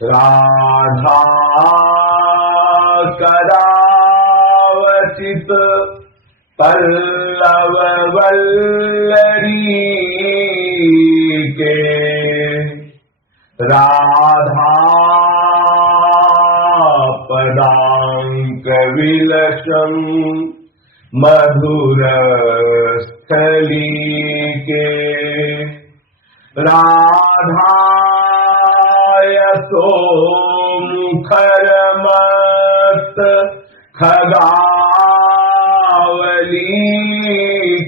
राधा करावचित पल्लव वल्लरी के, राधा पदांक विलसम मधुर स्थली के, राधा यशो मुखर मत खगावली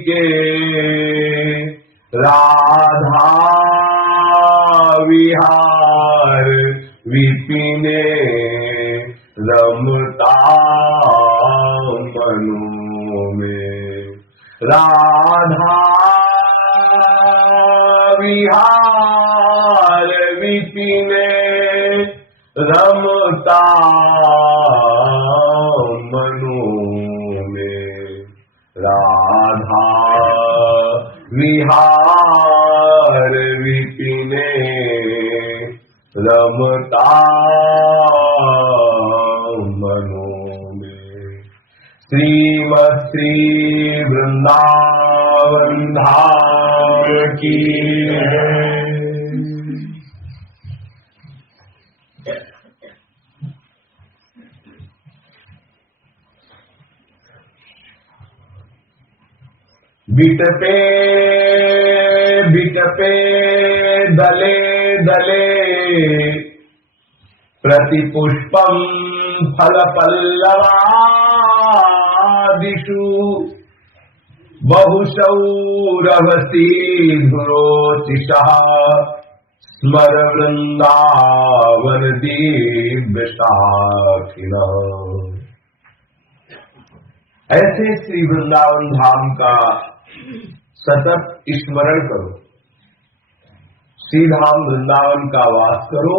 के, राधा विहार विपिने रमता मनो में, राधा विहार विपिने रमता मनो में, राधा विहार विपिने रमता मनो में। श्री वृंदावन धाम की बिटपे बिटपे दले दले प्रतिपुष्पम फल पल्लवादिषु बहुशौरभसी धुरोचिषः स्मर वृंदावन दिव्य शाखिनः। ऐसे श्री वृंदावन धाम का सतत स्मरण करो, श्री धाम वृंदावन का वास करो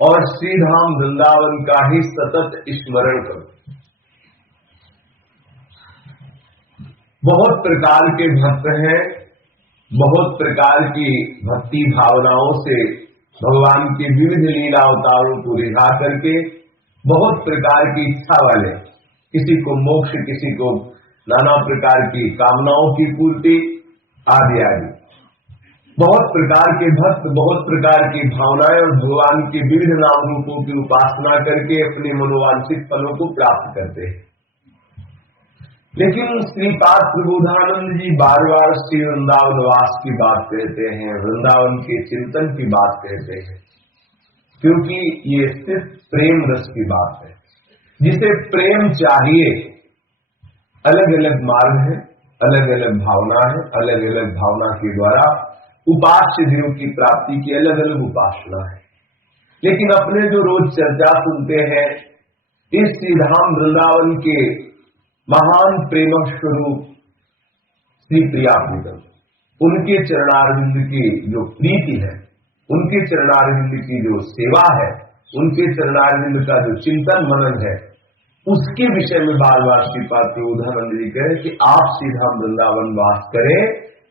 और श्री धाम वृंदावन का ही सतत स्मरण करो। बहुत प्रकार के भक्त हैं, बहुत प्रकार की भक्ति भावनाओं से भगवान के विविध लीला अवतारों को रिझा करके बहुत प्रकार की इच्छा वाले, किसी को मोक्ष, किसी को नाना प्रकार की कामनाओं की पूर्ति आदि आदि, बहुत प्रकार के भक्त बहुत प्रकार की भावनाएं और भगवान के विविध नाम रूपों की उपासना करके अपने मनोवांछित फलों को प्राप्त करते हैं। लेकिन श्रीपाद प्रबोधानंद जी बार बार श्री वृंदावन वास की बात कहते हैं, वृंदावन के चिंतन की बात कहते हैं, क्योंकि ये सिर्फ प्रेम रस की बात है। जिसे प्रेम चाहिए, अलग अलग मार्ग है, अलग अलग भावना है, अलग अलग भावना के द्वारा उपास्य देव की प्राप्ति की अलग अलग उपासना है। लेकिन अपने जो रोज चर्चा सुनते हैं, इस श्रीधाम वृंदावन के महान प्रेम स्वरूप श्री प्रिया प्रीतम, उनके चरणारविंद की जो प्रीति है, उनके चरणारविंद की जो सेवा है, उनके चरणारविंद का जो चिंतन मनन है, उसके विषय में बार बार श्रीपाद प्रबोधानंद जी कहे कि आप श्रीधाम वृंदावन वास करें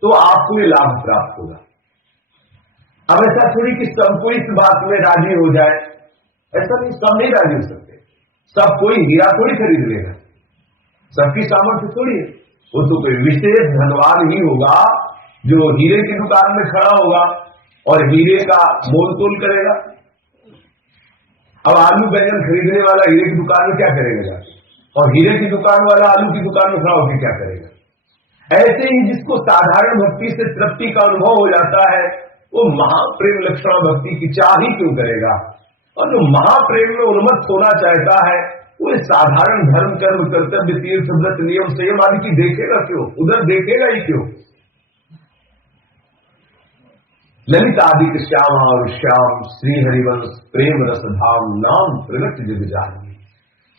तो आपको ये लाभ प्राप्त होगा। अब ऐसा थोड़ी कि सबको इस बात में राजी हो जाए, ऐसा नहीं, सब नहीं राजी हो सकते। सब कोई हीरा थोड़ी खरीद लेगा, सबकी सामर्थ्य थोड़ी है। वो तो कोई विशेष धनवान ही होगा जो हीरे की दुकान में खड़ा होगा और हीरे का मोल तोल करेगा। अब आलू बैंगन खरीदने वाला हीरे की दुकान में क्या करेगा, और हीरे की दुकान वाला आलू की दुकान में खड़ा होकर क्या करेगा। ऐसे ही जिसको साधारण भक्ति से तृप्ति का अनुभव हो जाता है, वो महाप्रेम लक्षण भक्ति की चाह ही क्यों करेगा। और जो महाप्रेम में उन्मत्त होना चाहता है, वो साधारण धर्म कर्म कर्तव्य तीर्थ व्रत नियम संयम आदि की देखेगा क्यों, उधर देखेगा ही क्यों। ललित आदि श्याम और श्याम श्री हरिवंश प्रेम रस धाम नाम प्रगट जग जानी।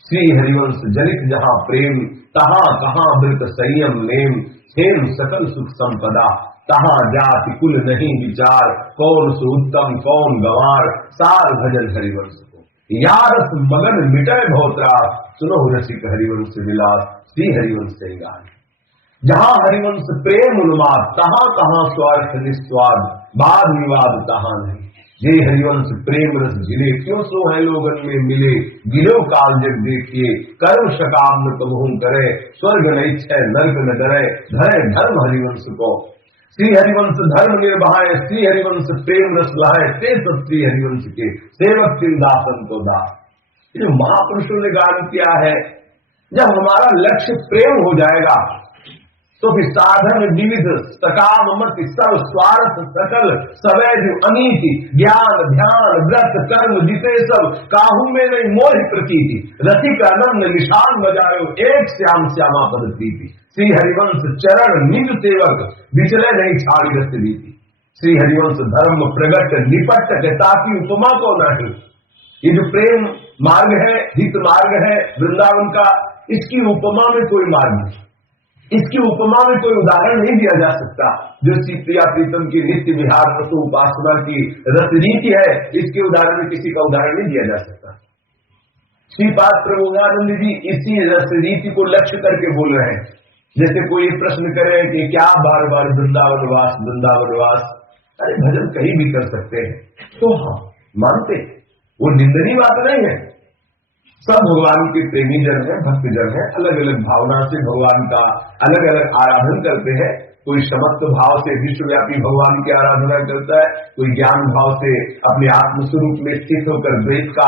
श्री हरिवंश जनित जहां प्रेम, तहां कहां मृत संयम नेम, हेम सकल सुख संपदा, तहां जाति कुल नहीं विचार, कौन सो उत्तम कौन गंवार, सार भजन हरिवंश को। यारस मगन मिटय भौत्रा, सुनो रसिक हरिवंश विलास, श्री हरिवंश से गान। जहां हरिवंश प्रेम उन्माद, तहां कहां स्वार्थ निस्वाद, वाद विवाद तहां नहीं। ये हरिवंश प्रेम रस झिले, क्यों सो है लोगन में मिले, गिलो काल जग देखिए, कर्म शकाम न कबहू करे, स्वर्ग न इच्छै नरक न डरे, धरे धर्म हरिवंश को। श्री हरिवंश धर्म निर्भाए, श्री हरिवंश प्रेम रस लहाए, ते सब श्री हरिवंश के सेवक तिन दासन को दास। ये जो महापुरुषों ने गान किया है, जब हमारा लक्ष्य प्रेम हो जाएगा तो फिर साधन विविध सकाम मत सब स्वार्थ सकल सवैध अनीति ज्ञान ध्यान व्रत कर्म जिते सब काहू में नहीं मोह प्रतीति, रसिक आनंद निशान बजायो एक श्याम श्यामा पद प्रीति। श्री हरिवंश चरण निज सेवक विचले नहीं छाड़ी रस रीति। श्री हरिवंश धर्म प्रगट निपट ताकि उपमा को नहीं। ये जो प्रेम मार्ग है, हित मार्ग है वृंदावन का, इसकी उपमा में कोई मार्ग नहीं, इसकी उपमा में कोई उदाहरण नहीं दिया जा सकता। जो श्री प्रिया प्रीतम की नित्य विहार वस्तु उपासना की रस रीति है, इसके उदाहरण में किसी का उदाहरण नहीं दिया जा सकता। श्रीपाद प्रभुआनंद जी इसी रस रीति को लक्ष्य करके बोल रहे हैं। जैसे कोई प्रश्न करे कि क्या बार बार वृंदावन वास वृंदावन वास, अरे भजन कहीं भी कर सकते हैं, तो हाँ मानते, वो निंदनीय बात नहीं है। सब भगवान के प्रेमी जन है, भक्त जन है, अलग अलग भावना से भगवान का अलग अलग आराधन करते हैं। कोई समस्त भाव से विश्वव्यापी भगवान की आराधना करता है, कोई ज्ञान भाव से अपने आत्म स्वरूप में स्थित होकर द्वैत का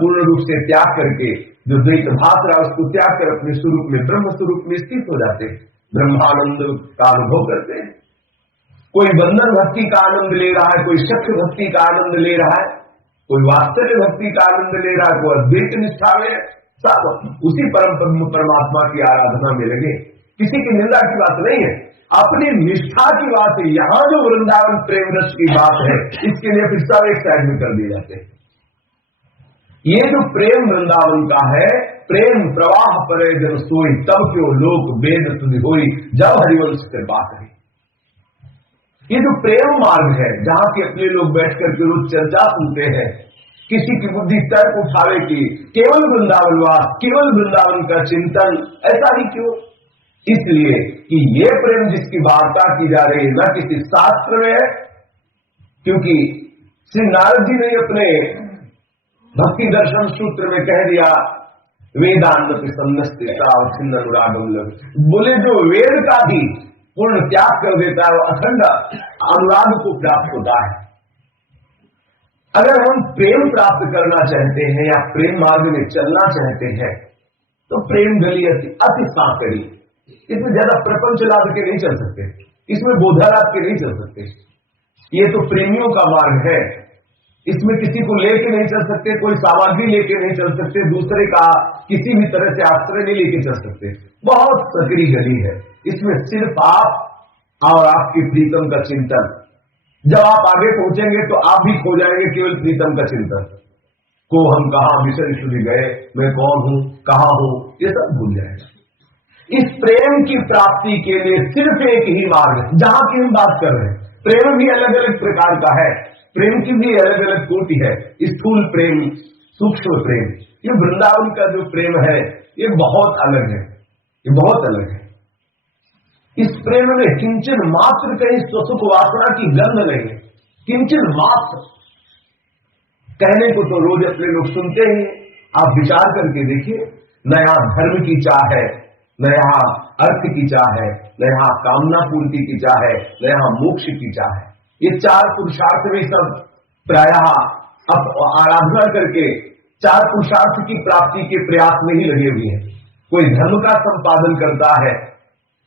पूर्ण रूप से त्याग करके, जो द्वैत भास रहा उसको त्याग कर अपने स्वरूप में ब्रह्म स्वरूप में स्थित हो जाते हैं, ब्रह्मानंद का अनुभव करते हैं। कोई बंधन भक्ति का आनंद ले रहा है, कोई शक्ति भक्ति का आनंद ले रहा है, कोई वास्तव भक्ति का आनंद ले रहा है, कोई अद्वैत निष्ठा में, सब उसी परम परमात्मा की आराधना में लगे। किसी की निंदा की बात नहीं है, अपनी निष्ठा की बात है। यहाँ जो वृंदावन प्रेम रस की बात है, इसके लिए फिर सब एक साइड में कर दिए जाते हैं। ये जो प्रेम वृंदावन का है, प्रेम प्रवाह परे जब सोई, तब क्यों लोक वेद सुधि होई, जब हरिवंश कृपा करी। ये जो प्रेम मार्ग है, जहां के अपने लोग बैठ करके रोज चर्चा सुनते हैं, किसी की बुद्धि तर्क उठावे की केवल वृंदावनवास, केवल वृंदावन का चिंतन, ऐसा ही क्यों? इसलिए कि ये प्रेम जिसकी वार्ता की जा रही है, न किसी शास्त्र में है, क्योंकि श्री नारद जी ने अपने भक्ति दर्शन सूत्र में कह दिया, वेदांत छिन्न अनुरागम लग, बोले जो वेद का भी पूर्ण त्याग कर देता है, वो अखंड अनुराग को प्राप्त होता है। अगर हम प्रेम प्राप्त करना चाहते हैं या प्रेम मार्ग में चलना चाहते हैं, तो प्रेम गली अति सांकड़ी, इसमें ज्यादा प्रपंच लाभ के नहीं चल सकते, इसमें बोधा लाभ के नहीं चल सकते। ये तो प्रेमियों का मार्ग है, इसमें किसी को लेके नहीं चल सकते, कोई सामग्री लेके नहीं चल सकते, दूसरे का किसी भी तरह से आश्रय नहीं लेके चल सकते। बहुत सकरी गली है, इसमें सिर्फ आप और आपकी प्रीतम का चिंतन। जब आप आगे पहुंचेंगे तो आप भी खो जाएंगे केवल प्रीतम का चिंतन को। हम कहां विषय शुद्धि गए, मैं कौन हूं, कहां हूं, ये सब भूल जाएगा। इस प्रेम की प्राप्ति के लिए सिर्फ एक ही मार्ग, जहां की हम बात कर रहे हैं। प्रेम भी अलग अलग प्रकार का है, प्रेम की भी अलग अलग कोटि है, स्थूल प्रेम, सूक्ष्म प्रेम। ये वृंदावन का जो प्रेम है, ये बहुत अलग है, ये बहुत अलग है। इस प्रेम में किंचन मात्र कहीं स्वसुख वासना की गंध नहीं है, किंचन मात्र। कहने को तो रोज अपने लोग सुनते हैं, आप विचार करके देखिए, न यहाँ धर्म की चाह है, न यहाँ अर्थ की चाह है, न यहाँ कामना पूर्ति की चाह है, न यहाँ मोक्ष की चाह है। ये चार पुरुषार्थ में सब प्रायः अब आराधना करके चार पुरुषार्थ की प्राप्ति के प्रयास में ही लगे हुए हैं। कोई धर्म का संपादन करता है,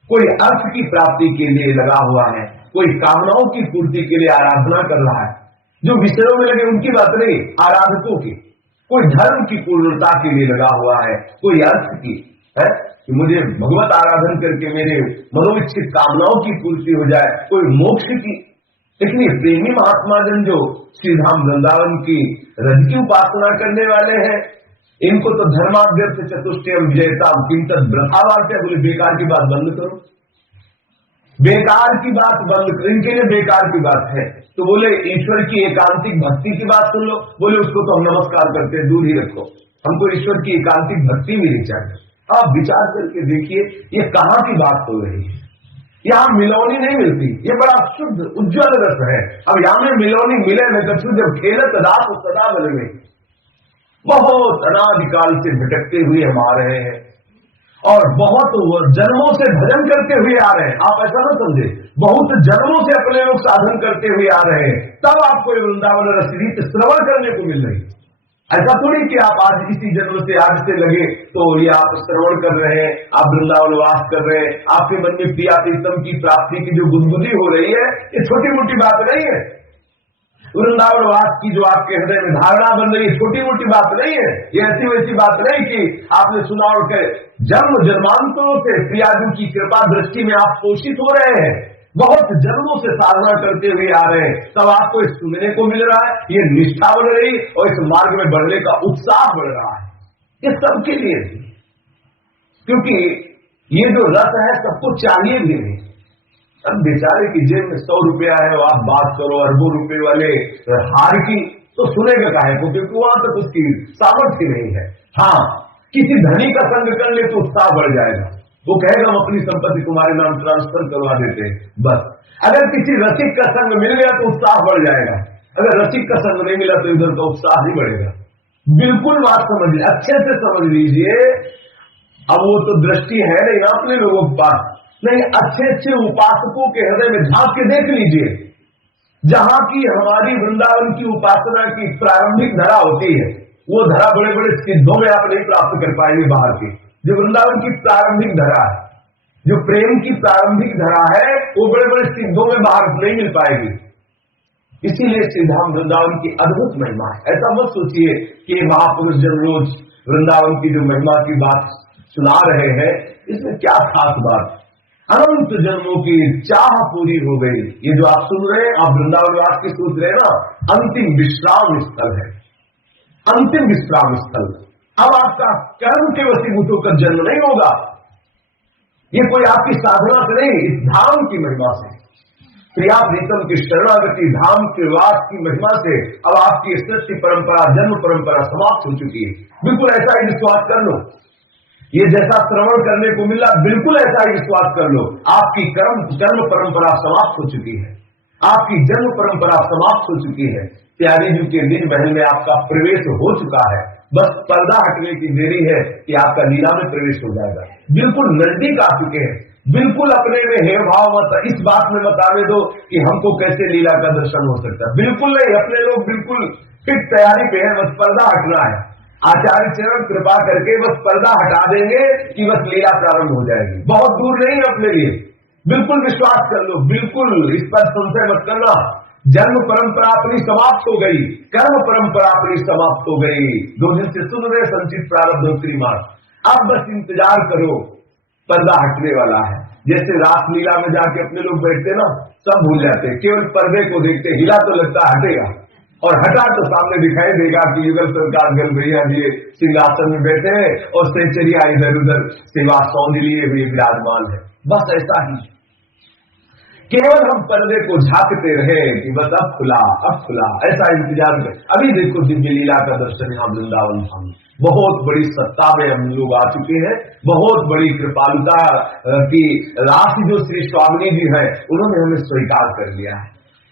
कोई अर्थ की प्राप्ति के लिए लगा हुआ है, कोई कामनाओं की पूर्ति के लिए आराधना कर रहा है। जो विषयों में लगे उनकी बात नहीं, आराधकों की। कोई धर्म की पूर्णता के लिए लगा हुआ है, कोई अर्थ की है कि मुझे भगवत आराधन करके मेरे मनोइच्छित कामनाओं की पूर्ति हो जाए, कोई मोक्ष की। इसलिए प्रेमी महात्मा जन जो श्री धाम वृंदावन की रज की उपासना करने वाले हैं, इनको तो धर्माभ्यर्थ चतुष्टयम विजयताम किंतन व्रथावार से, बोले बेकार की बात बंद करो, बेकार की बात बंद करो, इनके लिए बेकार की बात है। तो बोले ईश्वर की एकांतिक भक्ति की बात सुन लो, बोले उसको तो हम नमस्कार करते हैं, दूर ही रखो, हमको ईश्वर की एकांतिक भक्ति भी नहीं चाहिए। आप विचार करके देखिए ये कहां की बात हो रही है। यहाँ मिलौनी नहीं मिलती, ये बड़ा शुद्ध उज्जवल रस है। अब यहाँ में मिलौनी मिले न कछु जब खेलत दास सदा बन में, बहुत अनादिकाल से भटकते हुए हम आ रहे हैं और बहुत जन्मों से भजन करते हुए आ रहे हैं। आप ऐसा ना समझे, बहुत जन्मों से अपने लोग साधन करते हुए आ रहे हैं, तब आपको ये वृंदावन रसरीत श्रवण करने को मिल रही। ऐसा थोड़ी कि आप आज इसी जन्म से आज से लगे तो ये आप श्रवण कर रहे हैं, आप वृंदावन वास कर रहे हैं, आपके मन में प्रिया प्रीतम की प्राप्ति की जो गुदगुदी हो रही है, ये छोटी मोटी बात नहीं है। वृंदावन वास की जो आपके हृदय में धारणा बन रही है, छोटी मोटी बात नहीं है। ये ऐसी वैसी बात नहीं कि आपने सुना और कहे, जन्म जन्मांतरों से प्रियाजू की कृपा दृष्टि में आप पोषित हो रहे हैं, बहुत जन्मों से साधना करते हुए आ रहे हैं, तब आपको इस सुनने को मिल रहा है, ये निष्ठा बढ़ रही और इस मार्ग में बढ़ने का उत्साह बढ़ रहा है। ये सबके लिए, क्योंकि ये जो रस है सबको चाहिए भी नहीं। अब बेचारे की जेब में 100 रुपया है, आप बात करो अरबों रुपए वाले हार की, तो सुनेगा काहे को, क्योंकि वहां तक उसकी सामर्थ्य नहीं है। हाँ, किसी धनी का संग कर ले तो उत्साह बढ़ जाएगा, वो कहेगा हम अपनी संपत्ति तुम्हारे नाम ट्रांसफर करवा देते हैं, बस। अगर किसी रसिक का संग मिल गया तो उत्साह बढ़ जाएगा, अगर रसिक का संग नहीं मिला तो इधर का उत्साह नहीं बढ़ेगा। बिल्कुल बात समझ लीजिए, अच्छे से समझ लीजिए। अब वो तो दृष्टि है नहीं ना अपने लोगों के पास, नहीं, अच्छे अच्छे उपासकों के हृदय में झांक के देख लीजिए, जहां की हमारी वृंदावन की उपासना की प्रारंभिक धरा होती है, वो धरा बड़े बड़े सिद्धों में आप नहीं प्राप्त कर पाएंगे बाहर की। जो वृंदावन की प्रारंभिक धरा है, जो प्रेम की प्रारंभिक धरा है, वो बड़े बड़े सिद्धों में बाहर नहीं मिल पाएगी। इसीलिए श्रीधाम वृंदावन की अद्भुत महिमा है। ऐसा मत सोचिए कि महापुरुष जन रोज वृंदावन की जो महिमा की बात सुना रहे हैं, इसमें क्या खास बात। अनंत जन्मों की चाह पूरी हो गई। ये जो आप सुन रहे हैं, आप वृंदावन वास की सोच रहे हैं ना, अंतिम विश्राम स्थल है, अंतिम विश्राम स्थल। अब आपका कर्म के वशीभूत होकर जन्म नहीं होगा, ये कोई आपकी साधना से नहीं, इस धाम की महिमा से, प्रिया प्रीतम की शरणागति धाम के वास की महिमा से अब आपकी सृष्टि परंपरा, जन्म परंपरा समाप्त हो चुकी है। बिल्कुल ऐसा ही विश्वास कर लो, ये जैसा श्रवण करने को मिला, बिल्कुल ऐसा ही विश्वास कर लो, आपकी जन्म परंपरा समाप्त हो चुकी है, आपकी जन्म परंपरा समाप्त हो चुकी है। प्यारी जी के निज महल में आपका प्रवेश हो चुका है, बस पर्दा हटने की देरी है कि आपका लीला में प्रवेश हो जाएगा। बिल्कुल नजदीक आ चुके हैं, बिल्कुल अपने में हे भाव मत इस बात में बताने दो कि हमको कैसे लीला का दर्शन हो सकता है। बिल्कुल नहीं, अपने लोग बिल्कुल फिट तैयारी पे है, बस पर्दा हटना है। आचार्य चरण कृपा करके बस पर्दा हटा देंगे कि बस लीला प्रारंभ हो जाएगी। बहुत दूर नहीं है अपने लिए, बिल्कुल विश्वास कर लो, बिल्कुल इस पर संशय मत करना। जन्म परंपरा अपनी समाप्त हो गई, कर्म परंपरा अपनी समाप्त हो गई। 2 दिन से सुन रहे संचित प्रारब्ध श्रीमान, अब बस इंतजार करो, पर्दा हटने वाला है। जैसे रासलीला में जाके अपने लोग बैठते ना, सब भूल जाते, केवल पर्दे को देखते, हिला तो लगता हटेगा, और हटा तो सामने दिखाई देगा कि युगल सरकार गण भैया जी सिंहासन में बैठे हैं और सेंचरिया इधर उधर सेवा सौंद लिए हुए विराजमान है। बस ऐसा ही केवल हम पर्दे को झांकते रहे कि बस अब खुला, ऐसा इंतजार में। अभी देखो दिव्य लीला का दर्शन यहाँ वृंदावन धाम, बहुत बड़ी सत्ता में हम लोग आ चुके हैं, बहुत बड़ी कृपालुता की राशि जो श्री स्वामी जी है उन्होंने हमें स्वीकार कर लिया है।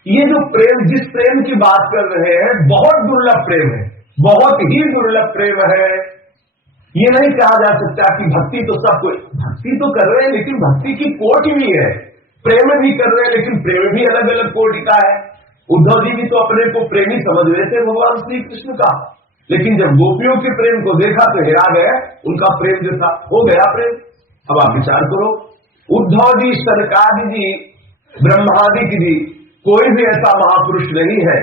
ये जो प्रेम, जिस प्रेम की बात कर रहे हैं, बहुत दुर्लभ प्रेम है, बहुत ही दुर्लभ प्रेम है। ये नहीं कहा जा सकता कि भक्ति तो सब कोई भक्ति तो कर रहे हैं, लेकिन भक्ति की कोटि भी है, प्रेम भी कर रहे हैं, लेकिन प्रेम भी अलग अलग कोटि का है। उद्धव जी भी तो अपने को प्रेमी समझ रहे थे भगवान श्री कृष्ण का, लेकिन जब गोपियों के प्रेम को देखा तो हेरा गए, उनका प्रेम जो था हो गया प्रेम। अब आप विचार करो, उद्धव जी, सरकार जी, ब्रह्मादिक जी, कोई भी ऐसा महापुरुष नहीं है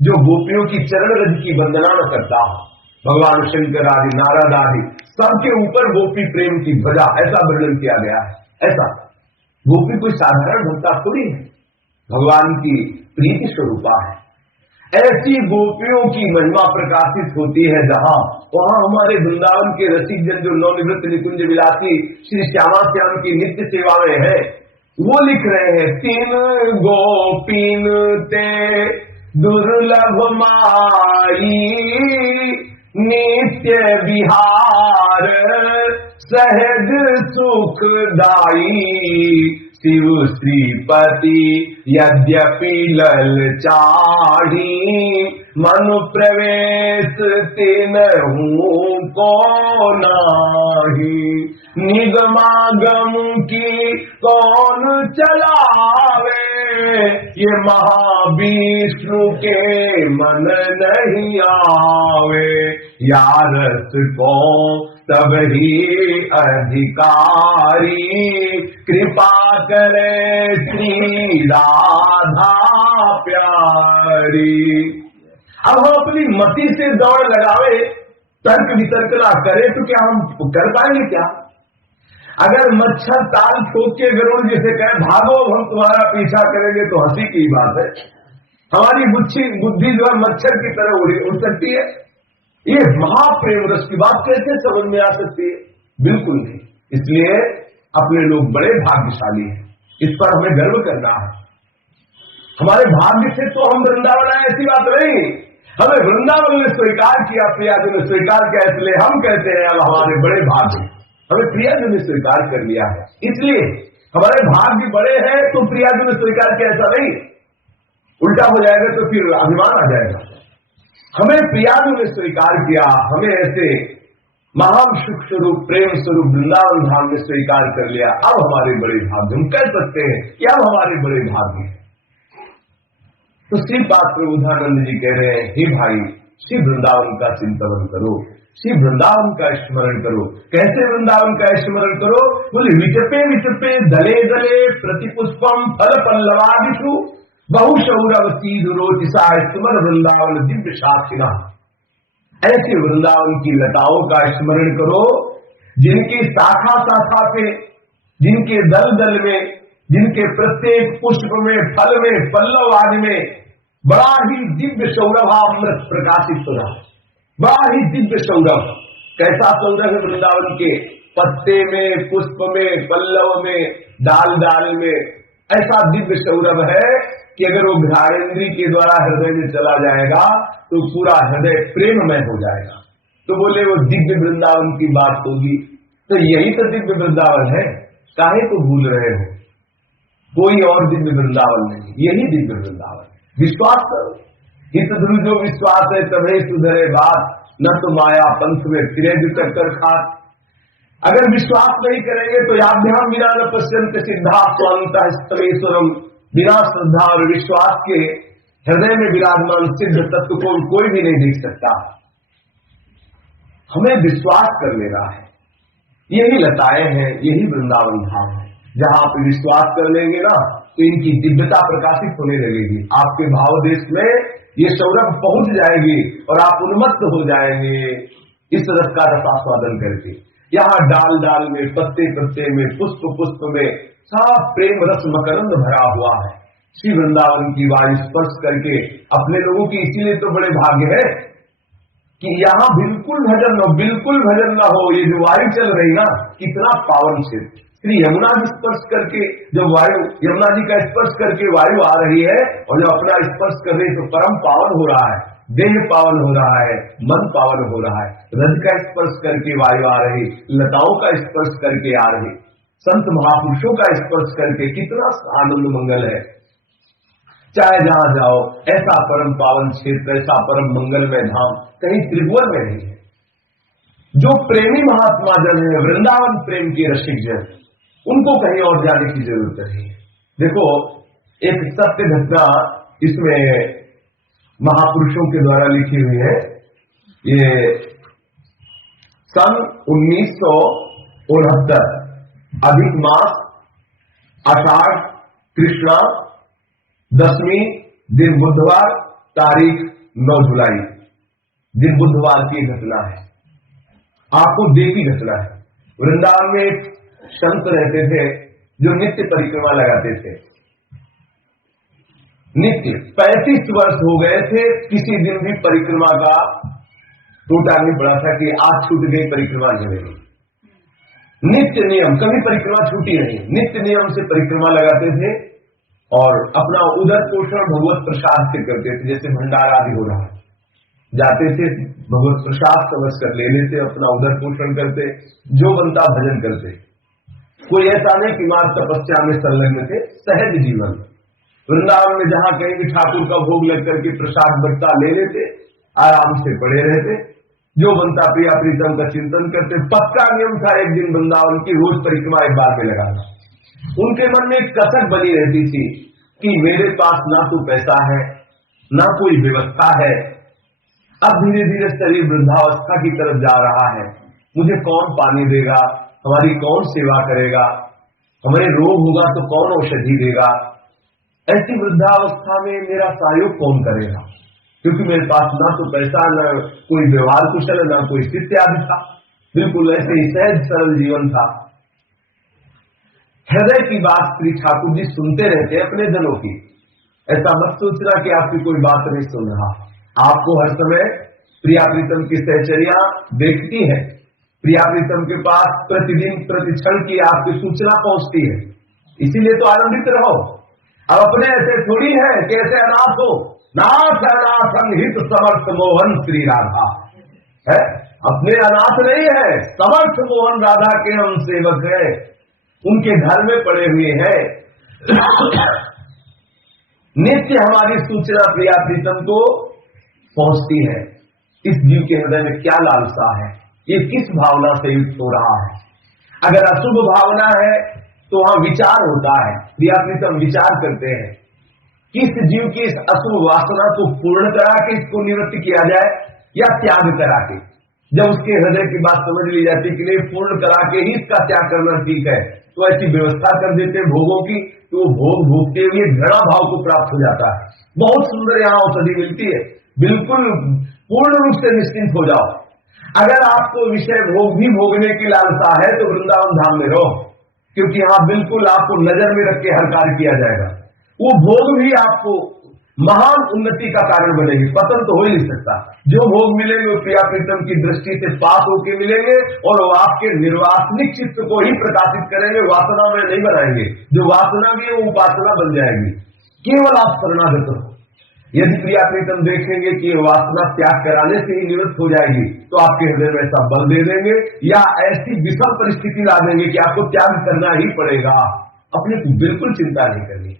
जो गोपियों की चरण रज की वंदना न करता हो। भगवान शंकर आदि, नारद आदि, सबके ऊपर गोपी प्रेम की ध्वजा, ऐसा वर्णन किया गया है। ऐसा गोपी कोई साधारण भक्ता थोड़ी है, भगवान की प्रीति स्वरूपा है। ऐसी गोपियों की महिमा प्रकाशित होती है जहां, वहां हमारे वृंदावन के रसिक जन जो नवनिवृत्त निकुंज विलासी श्री श्यामा श्याम की नित्य सेवा में है, वो लिख रहे हैं, 3 गोपीन ते दुर्लभ माई, नित्य विहार सहज सुखदाई, शिव श्रीपति यद्यपि ललचाही, मनु प्रवेश तिनहु को नाही। निगमागम की कौन चलावे, ये महाविष्णु के मन नहीं आवे। या रस को तब ही अधिकारी, कृपा करे श्री राधा प्यारी। अब हम अपनी मति से दौड़ लगावे, तर्क वितर्क ना करे तो क्या हम कर पाएंगे क्या? अगर मच्छर ताल ठोक के गरुड़ जिसे कहे भागो हम तुम्हारा पीछा करेंगे तो हंसी की बात है। हमारी बुद्धि जो है मच्छर की तरह उड़ सकती है। ये महाप्रेम रस की बात कैसे समझ में आ सकती है? बिल्कुल नहीं। इसलिए अपने लोग बड़े भाग्यशाली हैं, इस पर हमें गर्व करना है। हमारे भाग्य से तो हम वृंदावन आए, ऐसी बात नहीं। हमें वृंदावन ने स्वीकार किया, प्रियाजी ने स्वीकार किया, इसलिए हम कहते हैं अब हमारे बड़े भाग्य, हमें प्रियाजी ने स्वीकार कर लिया है। इसलिए हमारे भाग्य बड़े हैं तो प्रियाजी ने स्वीकार किया, ऐसा नहीं। उल्टा हो जाएगा तो फिर अभिमान आ जाएगा। हमें प्रियाजी ने स्वीकार किया, हमें ऐसे महान सुख स्वरूप प्रेम स्वरूप वृंदावन धाम ने स्वीकार कर लिया। अब हमारे बड़े भाग्य, हम कह सकते हैं कि अब हमारे बड़े भाग्य हैं। तो श्री पाद प्रबोधानंद जी कह रहे हैं, हे भाई श्री वृंदावन का चिंतन करो, श्री वृंदावन का स्मरण करो। कैसे वृंदावन का स्मरण करो? बोले विचपे विचपे दले दले प्रतिपुष्पम फल पल्लवादिषु बहुशौरवती दुरोचिसा स्मर वृंदावन दिव्य साक्षिणा। ऐसे वृंदावन की लताओं का स्मरण करो जिनकी शाखा शाखा पे, जिनके दल दल में, जिनके प्रत्येक पुष्प में, फल में, पल्लव आदि में बड़ा ही दिव्य सौरभामृत प्रकाशित हो रहा है। बड़ा ही दिव्य सौरभ। कैसा सौरभ है वृंदावन के? पत्ते में, पुष्प में, पल्लव में, डाल डाल में ऐसा दिव्य सौरभ है कि अगर वो घ्राणेन्द्रिय के द्वारा हृदय में चला जाएगा तो पूरा हृदय प्रेममय हो जाएगा। तो बोले वो दिव्य वृंदावन की बात होगी, तो यही तो दिव्य वृंदावन है, काहे को भूल रहे हो? कोई और दिव्य वृंदावन नहीं, यही दिव्य वृंदावन। विश्वास करो, हित ध्रुजो विश्वास है तभी सुधरे बात, न तो माया पंथ में फिरे भी चक्कर खात। अगर विश्वास नहीं करेंगे तो याभ्याम बिना न पश्यंत सिद्धा स्वांतः स्तमेश्वरम। बिना श्रद्धा और विश्वास के हृदय में विराजमान सिद्ध तत्व को कोई भी नहीं देख सकता। हमें विश्वास कर लेना है। यही लताएं हैं, यही वृंदावन धाम है। जहां आप विश्वास कर लेंगे ना तो इनकी दिव्यता प्रकाशित होने लगेगी। आपके भाव देश में ये सौरभ पहुंच जाएगी और आप उन्मत्त हो जाएंगे इस रस का रसास्वादन करके। यहाँ डाल डाल में, पत्ते पत्ते में, पुष्प पुष्प में सब प्रेम रस मकरंद भरा हुआ है। श्री वृंदावन की वायु स्पर्श करके अपने लोगों की इसीलिए तो बड़े भाग्य है कि यहाँ बिल्कुल भजन न हो, बिल्कुल भजन न हो। ये जो वायु चल रही ना, कितना पावन क्षेत्र। श्री यमुना जी स्पर्श करके जब वायु, यमुना जी का स्पर्श करके वायु आ रही है और जब अपना स्पर्श कर रही तो परम पावन हो रहा है, देह पावन हो रहा है, मन पावन हो रहा है। रज का स्पर्श करके वायु आ रही, लताओं का स्पर्श करके आ रही, संत महापुरुषों का स्पर्श करके कितना आनंद मंगल है। चाहे जहां जाओ ऐसा परम पावन क्षेत्र, ऐसा परम मंगलमय धाम कहीं त्रिभुवन में नहीं है। जो प्रेमी महात्मा जन है, वृंदावन प्रेम के रसिक जन, उनको कहीं और जाने की जरूरत नहीं है। देखो एक सत्य घटना इसमें महापुरुषों के द्वारा लिखी हुई है। ये सन 1969 अधिक मास आषाढ़ कृष्णा दशमी दिन बुधवार, तारीख 9 जुलाई, दिन बुधवार की घटना है। आपको देखी घटना है। वृंदावन में एक संत रहते थे जो नित्य परिक्रमा लगाते थे। नित्य 35 वर्ष हो गए थे, किसी दिन भी परिक्रमा का टूटा नहीं पड़ा था कि आज छूट गई परिक्रमा चलेगी। नित्य नियम, कभी परिक्रमा छूटी नहीं, नित्य नियम से परिक्रमा लगाते थे और अपना उदर पोषण भगवत प्रसाद से करते थे। जैसे भंडारा आदि हो रहा है, जाते थे भगवत प्रसाद समझ कर ले लेते, अपना उदर पोषण करते, जो बनता भजन करते। कोई ऐसा नहीं कि मार तपस्या में संलग्न थे, सहज जीवन। वृंदावन में जहां कहीं भी ठाकुर का भोग लग करके प्रसाद बट्टा ले लेते, आराम से पड़े रहते, जो बनता प्रिया प्रीतम का चिंतन करते। पक्का नियम था एक दिन वृंदावन की रोज परिक्रमा एक बार में लगाना। उनके मन में एक कसक बनी रहती थी कि मेरे पास ना तो पैसा है, ना कोई व्यवस्था है, अब धीरे धीरे शरीर वृद्धावस्था की तरफ जा रहा है, मुझे कौन पानी देगा, हमारी कौन सेवा करेगा, हमारे रोग होगा तो कौन औषधि देगा, ऐसी वृद्धावस्था में मेरा सहयोग कौन करेगा, क्योंकि मेरे पास ना तो पैसा, ना कोई व्यवहार कुशल, ना कोई शिष्य आदि था। बिल्कुल ऐसे ही सहज सरल जीवन था। हृदय की बात श्री ठाकुर जी सुनते रहते अपने जनों की। ऐसा मत सोचना कि आपकी कोई बात नहीं सुन रहा। आपको हर समय प्रिया प्रीतम की सहचर्या देखती है, प्रिया प्रीतम के पास प्रतिदिन प्रतिक्षण की आपकी सूचना पहुंचती है, इसीलिए तो आनंदित रहो। अब अपने ऐसे थोड़ी है कि ऐसे अनाथ हो, नाथ अनाथन हित समर्थ मोहन श्री राधा है। अपने अनाथ नहीं है, समर्थ मोहन राधा के हम सेवक है, उनके घर में पड़े हुए हैं। नित्य हमारी सूचना प्रिया प्रीतम को पहुंचती है। इस जीव के हृदय में क्या लालसा है, ये किस भावना से युक्त हो रहा है। अगर अशुभ भावना है तो वहां विचार होता है, प्रिया प्रीतम विचार करते हैं कि इस जीव की इस अशुभ वासना को पूर्ण करा के इसको निवृत्त किया जाए या त्याग करा के। जब उसके हृदय की बात समझ ली जाती कि नहीं पूर्ण करा के ही इसका त्याग करना ठीक है, तो ऐसी व्यवस्था कर देते भोगों की, तो भोग भोगते हुए घृणा भाव को प्राप्त हो जाता है। बहुत सुंदर यहाँ औषधि मिलती है, बिल्कुल पूर्ण रूप से निश्चिंत हो जाओ। अगर आपको विषय भोग भी भोगने की लालसा है तो वृंदावन धाम में रहो, क्योंकि यहाँ बिल्कुल आपको नजर में रख के हर कार्य किया जाएगा। वो भोग भी आपको महान उन्नति का कारण बनेगी, पतन तो हो ही नहीं सकता। जो भोग मिलेंगे वो प्रिया प्रीतम की दृष्टि से पास होकर मिलेंगे और वो आपके निर्वासनिक चित्त को ही प्रकाशित करेंगे, वासना में नहीं बनाएंगे। जो वासना भी है वो उपासना बन जाएगी। केवल आप शरणागत हो। यदि प्रिया प्रीतम देखेंगे कि वासना त्याग कराने से ही निवृत्त हो जाएगी, तो आपके हृदय में ऐसा बल दे देंगे या ऐसी विषम परिस्थिति ला देंगे कि आपको त्याग करना ही पड़ेगा। अपने को बिल्कुल चिंता नहीं करनी।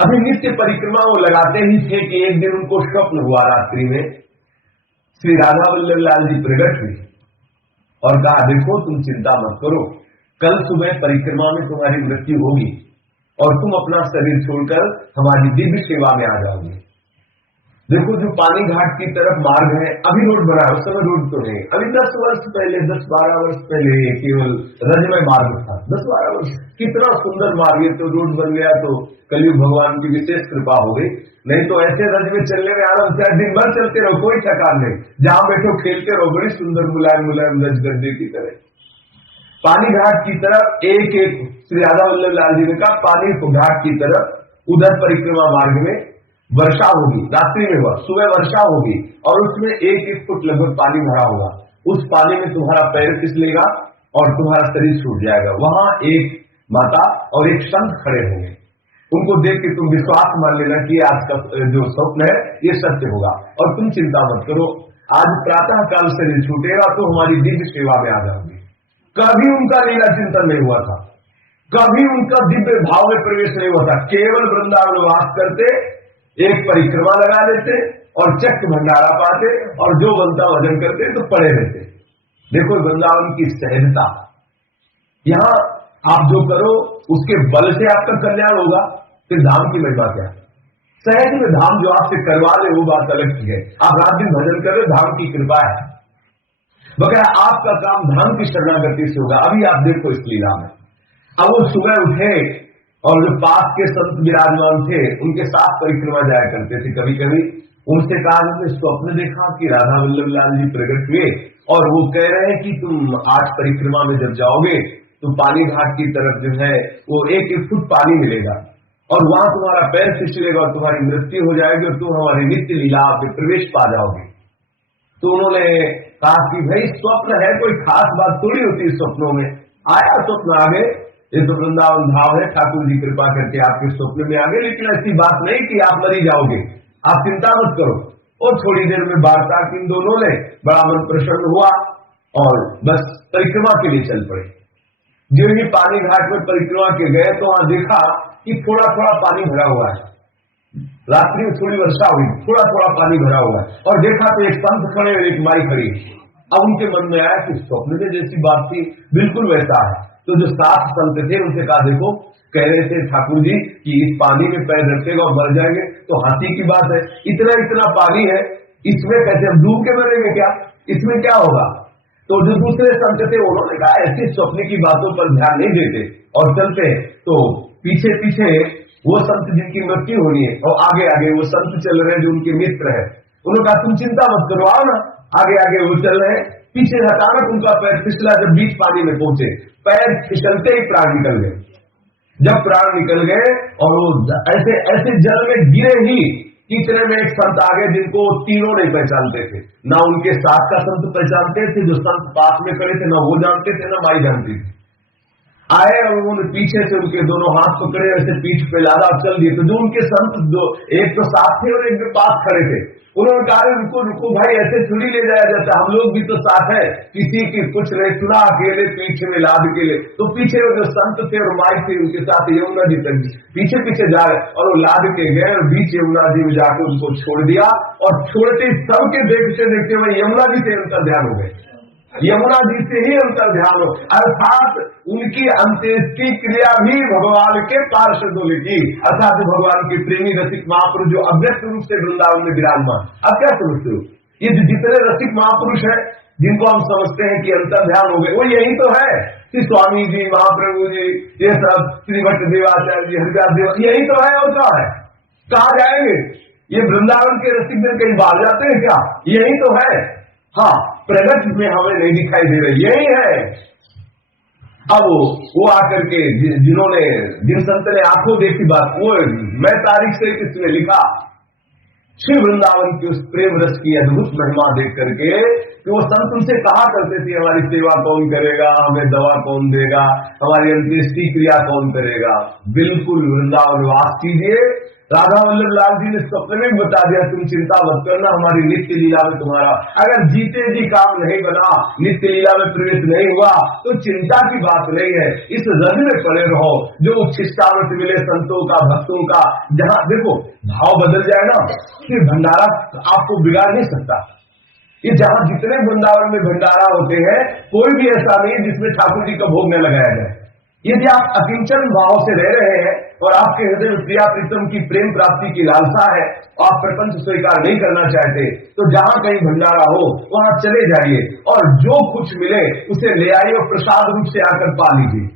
अभी नित्य परिक्रमा वो लगाते ही थे कि एक दिन उनको स्वप्न हुआ, रात्रि में श्री राधा वल्लभ लाल जी प्रकट हुए और कहा, देखो तुम चिंता मत करो, कल सुबह परिक्रमा में तुम्हारी मृत्यु होगी और तुम अपना शरीर छोड़कर हमारी दिव्य सेवा में आ जाओगे। देखो जो पानी घाट की तरफ मार्ग है, अभी रोड बना है, उस समय रोड तो नहीं, अभी 10 वर्ष पहले 10-12 वर्ष पहले केवल रजमय मार्ग था। 10-12 वर्ष कितना सुंदर मार्ग है, तो रोड बन गया तो कलयुग भगवान की विशेष कृपा हो गई। नहीं तो ऐसे रज में चलने में आराम से दिन भर चलते रहो, कोई थकान नहीं, जहां बैठो खेलते रहो, बड़ी सुंदर मुलायम मुलायम रज गद्दे की तरह। पानी घाट की तरफ एक एक श्री राधा वल्लभ लाल जी ने कहा, पानी घाट की तरफ उधर परिक्रमा मार्ग में वर्षा होगी, रात्रि में हुआ, सुबह वर्षा होगी और उसमें 1-1 फुट लगभग पानी भरा होगा। उस पानी में तुम्हारा पैर फिसलेगा और तुम्हारा शरीर छूट जाएगा। वहां एक माता और एक संत खड़े होंगे, उनको देख के तुम विश्वास मान लेना कि आज का जो स्वप्न है ये सत्य होगा और तुम चिंता मत करो, आज प्रातः काल शरीर छूटेगा तो हमारी दिव्य सेवा में आ जाओगे। कभी उनका लीला चिंतन नहीं हुआ था, कभी उनका दिव्य भाव में प्रवेश नहीं हुआ था। केवल वृंदावन वास करते, एक परिक्रमा लगा लेते और चक्क भंडारा पाते और जो बनता भजन करते तो पड़े रहते। देखो वृंदावन की सहजता, यहां आप जो करो उसके बल से आपका कल्याण होगा, फिर धाम की महिमा क्या। सहज में धाम जो आपसे करवा ले वो बात अलग की है। आप रात दिन भजन कर रहे, धाम की कृपा है, बगैर आपका काम धाम की शरणागति से होगा। अभी आप देखो इस लीला में, अब वो सुबह उठे और जो पास के संत विराजमान थे उनके साथ परिक्रमा जाया करते थे। कभी कभी उनसे कहा, हमने स्वप्न देखा कि राधा वल्लभ लाल जी प्रकट हुए और वो कह रहे हैं कि तुम आज परिक्रमा में जब जाओगे तो पानी घाट की तरफ जो है वो 1-1 फुट पानी मिलेगा और वहां तुम्हारा पैर फिसलेगा और तुम्हारी मृत्यु हो जाएगी और तुम हमारी नित्य लीला में प्रवेश पा जाओगे। तो उन्होंने कहा कि भाई स्वप्न है, कोई खास बात थोड़ी होती है स्वप्नों में। आया स्वप्न आ गए, ये तो वृंदावन भाव है, ठाकुर जी कृपा करके आपके स्वप्न में आ गए, लेकिन ऐसी बात नहीं कि आप मरी जाओगे, आप चिंता मत करो। और थोड़ी देर में वार्ता की इन दोनों ने, बड़ा मन प्रसन्न हुआ और बस परिक्रमा के लिए चल पड़े। जो ही पानी घाट में परिक्रमा के गए तो वहां देखा कि थोड़ा थोड़ा पानी भरा हुआ है। रात्रि में थोड़ी वर्षा हुई, थोड़ा थोड़ा पानी भरा हुआ है, और देखा तो एक संत खड़े और एक माई खड़ी। अब उनके मन में आया कि स्वप्न में जैसी बात थी बिल्कुल वैसा है। तो जो साथ संत थे उनसे कहा, देखो कह रहे थे ठाकुर जी कि इस पानी में पैर रखेगा और मर जाएंगे, तो हंसी की बात है, इतना इतना पानी है, इसमें कैसे हम डूब के मरेंगे क्या, इसमें क्या होगा। तो जो दूसरे संत थे उन्होंने कहा ऐसी स्वप्न की बातों पर ध्यान नहीं देते और चलते। तो पीछे पीछे वो संत जिनकी मृत्यु होनी है और आगे आगे वो संत चल रहे हैं जो उनके मित्र है। उन्होंने कहा तुम चिंता मत करो, आओ ना। आगे आगे वो चल रहे हैं, पीछे अचानक उनका पैर फिसला, जब बीच पानी में पहुंचे पैर फिसलते ही प्राण निकल गए। जब प्राण निकल गए और वो ऐसे ऐसे जल में गिरे ही, इतने में एक संत आ गए जिनको तीनों नहीं पहचानते थे, ना उनके साथ का संत पहचानते थे, जो संत पास में खड़े थे ना वो जानते थे, ना माई जानती थी। आए और उन्होंने पीछे से उनके दोनों हाथ पकड़े, ऐसे पीठ पे लादा चल दिए। तो जो उनके संत दो, एक तो साथ थे और एक के पास खड़े थे, उन्होंने कहा रुको रुको भाई, ऐसे थोड़ी ले जाया जाता, हम लोग भी तो साथ है, किसी की कुछ नहीं सुना, अकेले पीछे में लाद के ले। तो पीछे वो जो संत थे और माई थे उनके साथ यमुना जी तक पीछे पीछे जा रहे और वो लाद के गए और बीच यमुना जी में जाकर उनको छोड़ दिया। और छोड़ते सबके देखते देखते वही यमुना जी से उनका ध्यान हो गए, यमुना जी से ही अंतर ध्यान हो, अर्थात उनकी अंत्येष्टि क्रिया भी भगवान के पार्षदों ने की, अर्थात भगवान के प्रेमी रसिक महापुरुष जो अव्यक्त रूप से वृंदावन में विराजमान। अब क्या समझते हो, ये जितने रसिक महापुरुष हैं जिनको हम समझते हैं कि अंतर ध्यान हो गए, वो यही तो है। श्री स्वामी जी, महाप्रभु जी, ये सब श्री भट्ट देवाचार्य जी, हरिदास देव, यही तो है। और क्या है, कहा जाएंगे ये वृंदावन के रसिक जन कहीं बाहर जाते हैं क्या, यही तो है। हाँ, प्रगट में हमें नहीं दिखाई दे रही, यही है। अब वो आकर के जिन्होंने जिन संत ने आंखों देखी बात, वो मैं तारीख से किसने लिखा, श्री वृंदावन की उस प्रेम रस की अद्भुत महिमा देख करके कि वो संत उनसे कहा करते थे हमारी सेवा कौन करेगा, हमें दवा कौन देगा, हमारी अंत्येष्टि क्रिया कौन करेगा। बिल्कुल वृंदावन वास कीजिए। राधा वल्लभ लाल जी ने स्वप्न में बता दिया, तुम चिंता मत करना, हमारी नित्य लीला में तुम्हारा अगर जीते जी काम नहीं बना, नित्य लीला में प्रवेश नहीं हुआ, तो चिंता की बात नहीं है। इस रंग में पड़े रहो जो उच्छिष्टामृत मिले संतों का, भक्तों का। जहां देखो भाव बदल जाए ना, फिर भंडारा आपको बिगाड़ नहीं सकता। ये जहां जितने वृंदावन में भंडारा होते हैं, कोई भी ऐसा नहीं जिसमें ठाकुर जी का भोग न लगाया जाए। यदि आप अकिंचन भाव से रह रहे हैं और आपके हृदय में प्रिया प्रीतम की प्रेम प्राप्ति की लालसा है और आप प्रपंच स्वीकार नहीं करना चाहते, तो जहां कहीं भंडारा हो वहां चले जाइए और जो कुछ मिले उसे ले आइए और प्रसाद रूप से आकर पा लीजिए।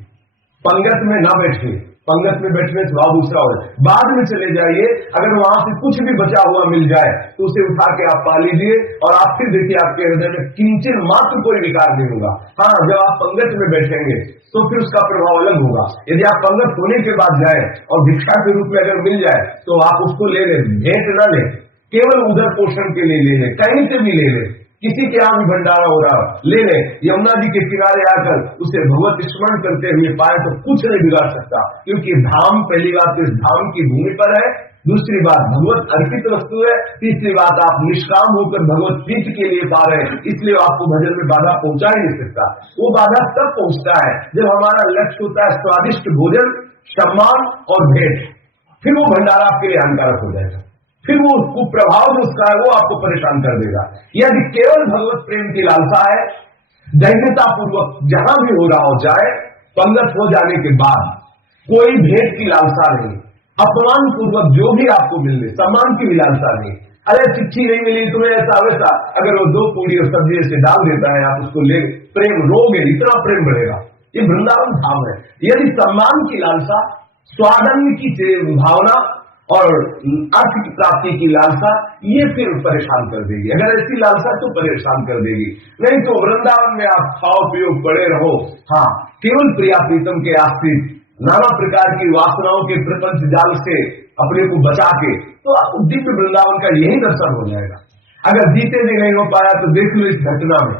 पंगत में ना बैठिए, पंगत में बैठने से भाव दूसरा हो जाए। बाद में चले जाइए, अगर वहां से कुछ भी बचा हुआ मिल जाए तो उसे उठा के आप पा लीजिए और आप फिर देखिए आपके हृदय में किंचन मात्र कोई विकार नहीं होगा। हाँ, जब आप पंगत में बैठेंगे तो फिर उसका प्रभाव अलग होगा। यदि आप पंगत होने के बाद जाए और भिक्षा के रूप में अगर मिल जाए तो आप उसको ले लें, भेंट न लें, केवल उधर पोषण के लिए ले लें, कहीं से भी ले लें, किसी के यहां भी भंडारा हो रहा ले ले, यमुना जी के किनारे आकर उसे भगवत स्मरण करते हुए पाए तो कुछ नहीं बिगाड़ सकता, क्योंकि धाम पहली बात तो इस धाम की भूमि पर है, दूसरी बात भगवत अर्पित वस्तु है, तीसरी बात आप निष्काम होकर भगवत प्रीति के लिए पा रहे हैं, इसलिए आपको भजन में बाधा पहुंचा ही नहीं सकता। वो बाधा तब पहुंचता है जब हमारा लक्ष्य होता है स्वादिष्ट भोजन, सम्मान और भेंट, फिर वो भंडारा आपके लिए हानिकारक हो जाएगा, फिर वो कुप्रभाव जो उसका है वो आपको परेशान कर देगा। यदि केवल भगवत प्रेम की लालसा है, दैन्यता पूर्वक जहां भी हो रहा हो जाए, पंगत हो जाने के बाद कोई भेंट की लालसा नहीं, अपमान पूर्वक जो भी आपको मिल रहे सम्मान की भी लालसा नहीं। अरे चिट्ठी नहीं मिली तुम्हें ऐसा वैसा, अगर वो 2 पूरी और सब्जी से डाल देता है आप उसको ले, प्रेम रोगे, इतना प्रेम बढ़ेगा। ये वृंदावन धाम है। यदि सम्मान की लालसा, स्वादन्य की भावना और अर्थ की प्राप्ति की लालसा, ये फिर परेशान कर देगी। अगर ऐसी लालसा तो परेशान कर देगी, नहीं तो वृंदावन में आप खाओ पियो पड़े रहो। हाँ, केवल प्रिया प्रीतम के आश्रित नाना प्रकार की वासनाओं के प्रपंच जाल से अपने को बचा के, तो आपको दिव्य वृंदावन का यही दर्शन हो जाएगा। अगर जीते भी नहीं हो पाया तो देख लो इस घटना में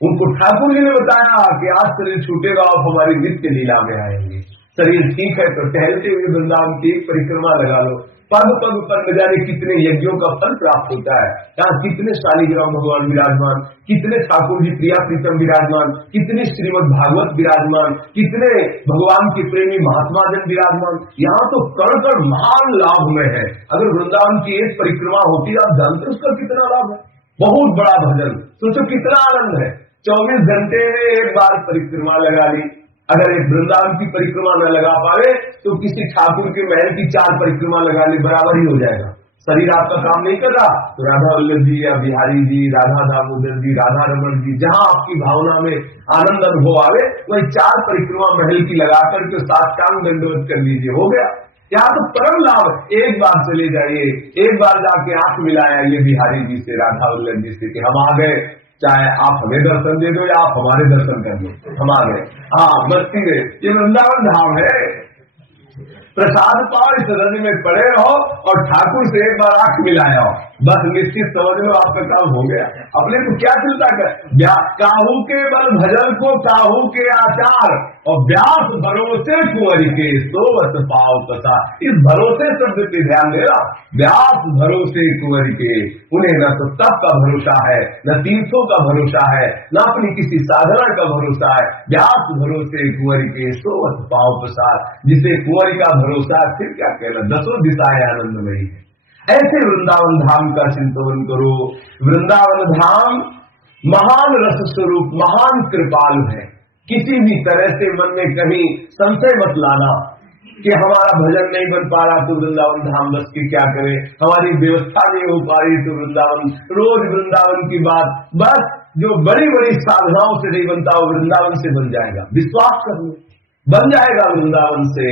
उनको ठाकुर जी ने बताया कि आज शरीर छूटेगा, आप हमारी नित्य लीला में आएंगे। शरीर ठीक है तो टहलते हुए वृंदावन की एक परिक्रमा लगा लो, पग पग पर न जाने कितने यज्ञों का फल प्राप्त होता है। यहाँ कितने शालिग्राम भगवान विराजमान, कितने ठाकुर जी प्रिया प्रीतम विराजमान, कितने श्रीमद् भागवत विराजमान, कितने भगवान के प्रेमी महात्मा जन विराजमान। यहाँ तो कण कण महान लाभ में है। अगर वृंदावन की एक परिक्रमा होती है, आप जानते उसका कितना लाभ है। बहुत बड़ा भजन, सोचो कितना आनंद है। 24 घंटे में एक बार परिक्रमा लगा ली। अगर एक वृंदावन की परिक्रमा न लगा पावे तो किसी ठाकुर के महल की 4 परिक्रमा लगा ली, बराबर ही हो जाएगा। शरीर आपका काम नहीं कर रहा तो राधा वल्लभ जी या बिहारी जी, राधा दामोदर जी, राधा रमन जी, जहां आपकी भावना में आनंद अनुभव आवे वही 4 परिक्रमा महल की लगा करके साष्टांग दंडवत कर लीजिए, हो गया। यहाँ तो परम लाभ। एक बार चले जाइए, एक बार जाके आंख मिलाया ये बिहारी जी से, राधा वल्लभ जी से कि हम आ गए, चाहे आप हमें दर्शन दे दो या आप हमारे दर्शन कर दो, हम आ गए। हाँ, मस्ती में ये वृंदावन धाम है। प्रसाद पाओ, इस रज में पड़े रहो और ठाकुर से एक बार आंख मिलाया हो, बस निश्चित समझ लो आपका काम हो गया। अपने को क्या चिंता कर, काहू के बल भजन को काहू के आचार और व्यास भरोसे कुंवरी के सोवत पाओ कथा। इस भरोसे शब्द पे ध्यान दे रहा, व्यास भरोसे कुंवरी के। उन्हें न तो तप का भरोसा है, न तीर्थों का भरोसा है, न अपनी किसी साधना का भरोसा है। व्यास भरोसे कुंवरी के सोवत पाओ प्रसाद। जिसे कुंवरी का भरोसा, फिर क्या कहना, 10 दिशाएं आनंदमयी है। ऐसे वृंदावन धाम का चिंतन करो। वृंदावन धाम महान रस स्वरूप, महान कृपालु है। किसी भी तरह से मन में कहीं संशय मत लाना कि हमारा भजन नहीं बन पा रहा तो वृंदावन धाम बस की क्या करें, हमारी व्यवस्था नहीं हो पा रही तो वृंदावन, रोज वृंदावन की बात। बस जो बड़ी बड़ी साधनाओं से नहीं बनता वो वृंदावन से बन जाएगा, विश्वास कर लो, बन जाएगा वृंदावन से।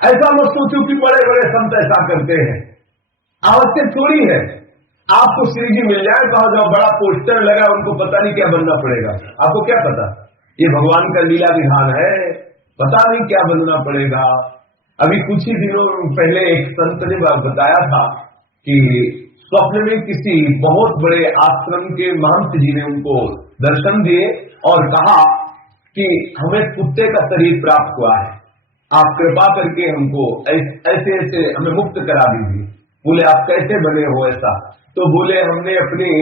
ऐसा मत सोचो कि बड़े बड़े संत ऐसा करते हैं, आवश्यक थोड़ी है। आपको श्री जी मिल जाए, कहा जाओ बड़ा पोस्टर लगा, उनको पता नहीं क्या बनना पड़ेगा। आपको क्या पता, ये भगवान का लीला विधान है, पता नहीं क्या बनना पड़ेगा। अभी कुछ ही दिनों पहले एक संत ने बताया था कि स्वप्न में किसी बहुत बड़े आश्रम के महंत जी ने उनको दर्शन दिए और कहा कि हमें कुत्ते का शरीर प्राप्त हुआ है, आप कृपा करके हमको ऐसे ऐसे हमें मुक्त करा दीजिए। बोले आप कैसे बने हो ऐसा? तो बोले हमने अपनी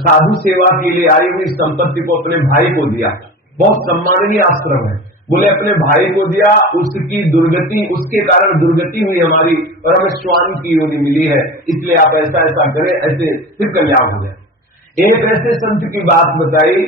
साधु सेवा के लिए आई हुई संपत्ति को अपने भाई को दिया, बहुत सम्माननीय आश्रम है। बोले अपने भाई को दिया, उसकी दुर्गति, उसके कारण दुर्गति हुई हमारी और हमें श्वान की योनि मिली है, इसलिए आप ऐसा ऐसा करें, ऐसे फिर कल्याण हो जाए। एक ऐसे संत की बात बताई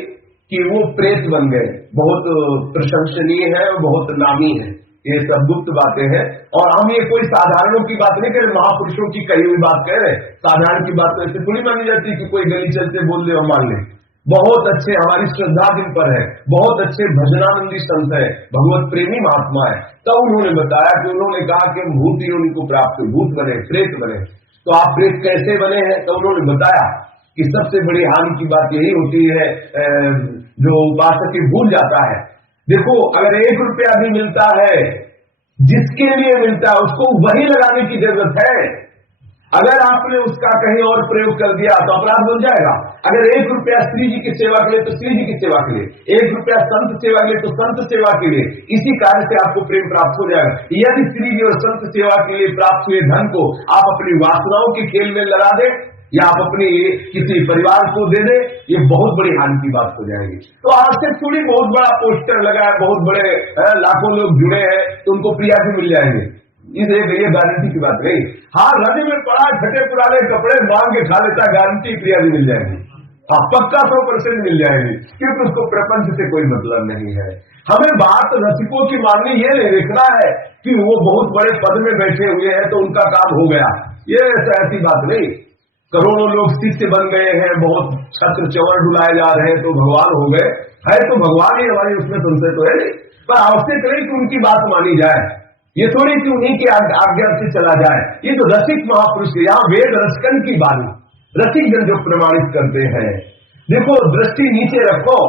कि वो प्रेत बन गए, बहुत प्रशंसनीय है, बहुत नामी है। ये सब गुप्त बातें हैं और हम ये कोई साधारणों की बात नहीं कह रहे, महापुरुषों की कही हुई बात कह रहे। साधारण की बात तो ऐसे थोड़ी मानी जाती कि कोई गली चलते बोल दे और मान ले। बहुत अच्छे, हमारी श्रद्धा जिन पर है, बहुत अच्छे भजनानंदी संत है, भगवत प्रेमी महात्मा है। तब उन्होंने बताया कि उन्होंने कहा कि भूत योनि को प्राप्त हुए, भूत बने, प्रेत बने। तो आप प्रेत कैसे बने हैं? तो उन्होंने बताया कि सबसे बड़ी हानि की बात यही होती है, जो उपासक भूल जाता है। देखो, अगर 1 रुपया भी मिलता है, जिसके लिए मिलता है उसको वही लगाने की जरूरत है। अगर आपने उसका कहीं और प्रयोग कर दिया तो अपराध बन जाएगा। अगर 1 रुपया श्री जी की सेवा के लिए तो श्री जी की सेवा के लिए, 1 रुपया संत सेवा के लिए तो संत सेवा के लिए, इसी कार्य से आपको प्रेम प्राप्त हो जाएगा। यदि श्री जी और संत सेवा के लिए प्राप्त हुए धन को आप अपनी वासनाओं के खेल में लगा दे या आप अपनी किसी परिवार को दे दे, ये बहुत बड़ी हानि की बात हो जाएगी। तो आज से थोड़ी बहुत बड़ा पोस्टर लगा है, बहुत बड़े लाखों लोग जुड़े हैं तो उनको प्रिया भी मिल जाएंगे, ये गारंटी की बात नहीं। हाँ, रज में पड़ा छठे पुराने कपड़े मांग के खा लेता, गारंटी प्रिया भी मिल जाएगी। हाँ, पक्का 100% मिल जाएगी, क्योंकि उसको प्रपंच से कोई मतलब नहीं है। हमें बात रसिकों की माननी ये नहीं देखना है कि वो बहुत बड़े पद में बैठे हुए हैं तो उनका काम हो गया, ये ऐसी बात नहीं। करोड़ों लोग शिष्य बन गए हैं, बहुत छत्र चवर डुलाए जा रहे हैं तो भगवान हो गए, है तो भगवान ही हमारी, उसमें तुमसे तो है नहीं। पर आवश्यक नहीं कि उनकी बात मानी जाए, ये थोड़ी कि उन्हीं की आज्ञा से चला जाए। ये तो रसिक महापुरुष, यहाँ वेद रसकन की बानी, रसिक जन जो प्रमाणित करते हैं। देखो, दृष्टि नीचे रखो,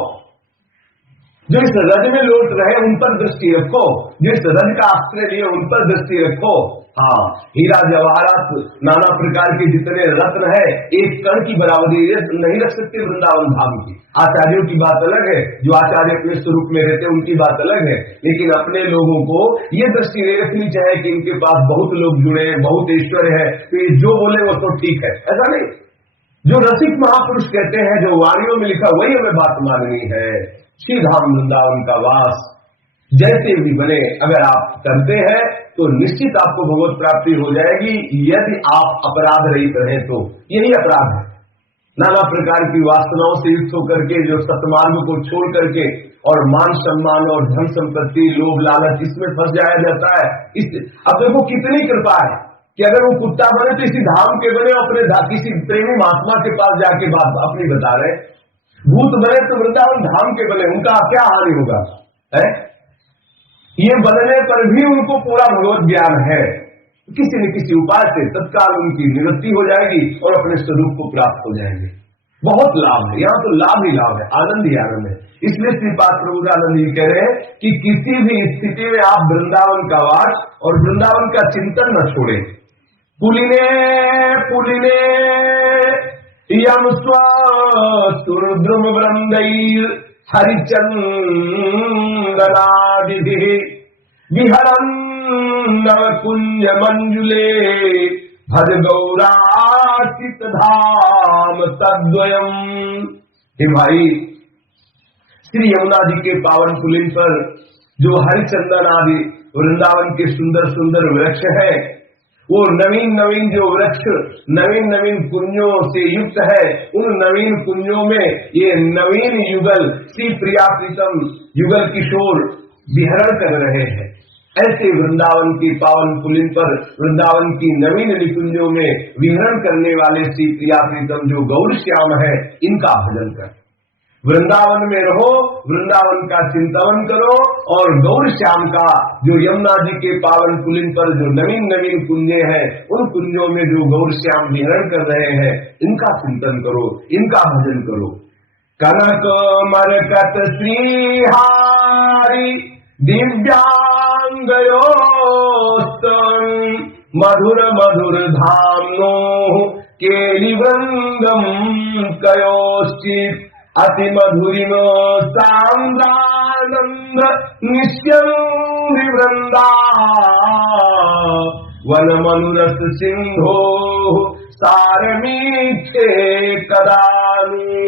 जो इस रज में लौट रहे उन पर दृष्टि रखो, जो इस रज का आश्रय लिए उन पर दृष्टि रखो। हाँ, हीरा जवाहरात नाना प्रकार के जितने रत्न है एक कण की बराबरी नहीं रख सकते वृंदावन धाम की। आचार्यों की बात अलग है, जो आचार्य अपने स्वरूप में रहते हैं उनकी बात अलग है, लेकिन अपने लोगों को ये दृष्टि नहीं रखनी चाहिए कि इनके पास बहुत लोग जुड़े हैं, बहुत ऐश्वर्य है, तो ये जो बोले वो तो ठीक है, ऐसा नहीं। जो रसिक महापुरुष कहते हैं, जो वाणियों में लिखा वही हमें बात माननी है। श्री धाम वृंदावन का वास जैसे भी बने अगर आप करते हैं तो निश्चित आपको भगवत प्राप्ति हो जाएगी, यदि आप अपराध रहित रहे तो। यही अपराध है, नाना प्रकार की वासनाओं से युक्त होकर के जो सतमार्ग को छोड़ करके और मान सम्मान और धन संपत्ति लोभ लालच इसमें फंस जाया जाता है। अब देखो कितनी कृपा है कि अगर वो कुत्ता बने तो इसी धाम के बने, अपने किसी प्रेमी महात्मा के पास जाके बात अपनी बता रहे, भूत बने तो वृंदावन धाम के बने, उनका क्या हानि होगा है? ये बनने पर भी उनको पूरा भगवत ज्ञान है, किसी न किसी उपाय से तत्काल उनकी निवृत्ति हो जाएगी और अपने स्वरूप को प्राप्त हो जाएंगे। बहुत लाभ है, यहाँ तो लाभ ही लाभ है, आनंद ही आनंद है। इसलिए श्रीपाद प्रभुदानंद जी कह रहे हैं कि किसी भी स्थिति में आप वृंदावन का वास और वृंदावन का चिंतन न छोड़े। पुलिने पुलिने यम स्वुद्रुम वृंदैर हरिचंदनादि विहरन् नव कुंज मंजुले भज गौराचित धाम तद्वयम्। हे भाई, श्री यमुना जी के पावन पुलिन पर जो हरिचंदन आदि वृंदावन के सुंदर सुंदर वृक्ष है, वो नवीन नवीन जो वृक्ष नवीन नवीन कुंजों से युक्त है, उन नवीन कुंजों में ये नवीन युगल श्री प्रिया प्रीतम युगल किशोर विहरण कर रहे हैं। ऐसे वृंदावन की पावन पुलिन पर वृंदावन की नवीन निकुंजों में विहरण करने वाले श्री प्रिया प्रीतम जो गौर श्याम है, इनका भजन कर। वृंदावन में रहो, वृंदावन का चिंतन करो और गौर श्याम का जो यमुना जी के पावन पुलिन पर जो नवीन नवीन कुंजे हैं, उन कुंजों में जो गौर श्याम विहरण कर रहे हैं, इनका चिंतन करो, इनका भजन करो। कनक मरकत श्रीहारी दिव्यांगयोस्तम मधुर मधुर धामनो केलिवृंदम कयोश्चित अति मधुरिम सांद्रानंद निश्यं वृंदा वन मनुरस सिंधो सारमीखे कदानु।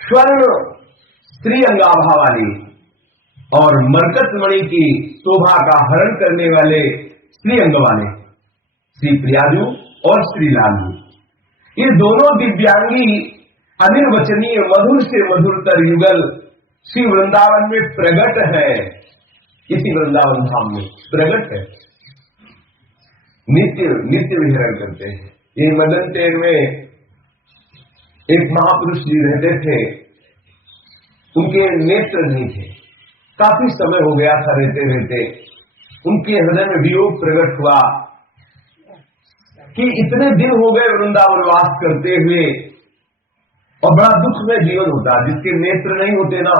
स्वर्ण स्त्री अंगाभा वाली और मरकत मणि की शोभा का हरण करने वाले श्री अंग वाले श्री प्रियाजू और श्री लालू, ये दोनों दिव्यांगी अनिर्वचनीय मधुर से मधुरतर युगल श्री वृंदावन में प्रगट है। इसी वृंदावन धाम में प्रगट है, नित्य नित्य विहरण करते हैं। ये मदन टेर में एक महापुरुष जी रहते थे, उनके नेत्र नहीं थे, काफी समय हो गया था रहते रहते। उनके हृदय में वियोग प्रकट हुआ कि इतने दिन हो गए वृंदावन वास करते हुए और बड़ा दुख में जीवन होता है। जिसके नेत्र नहीं होते ना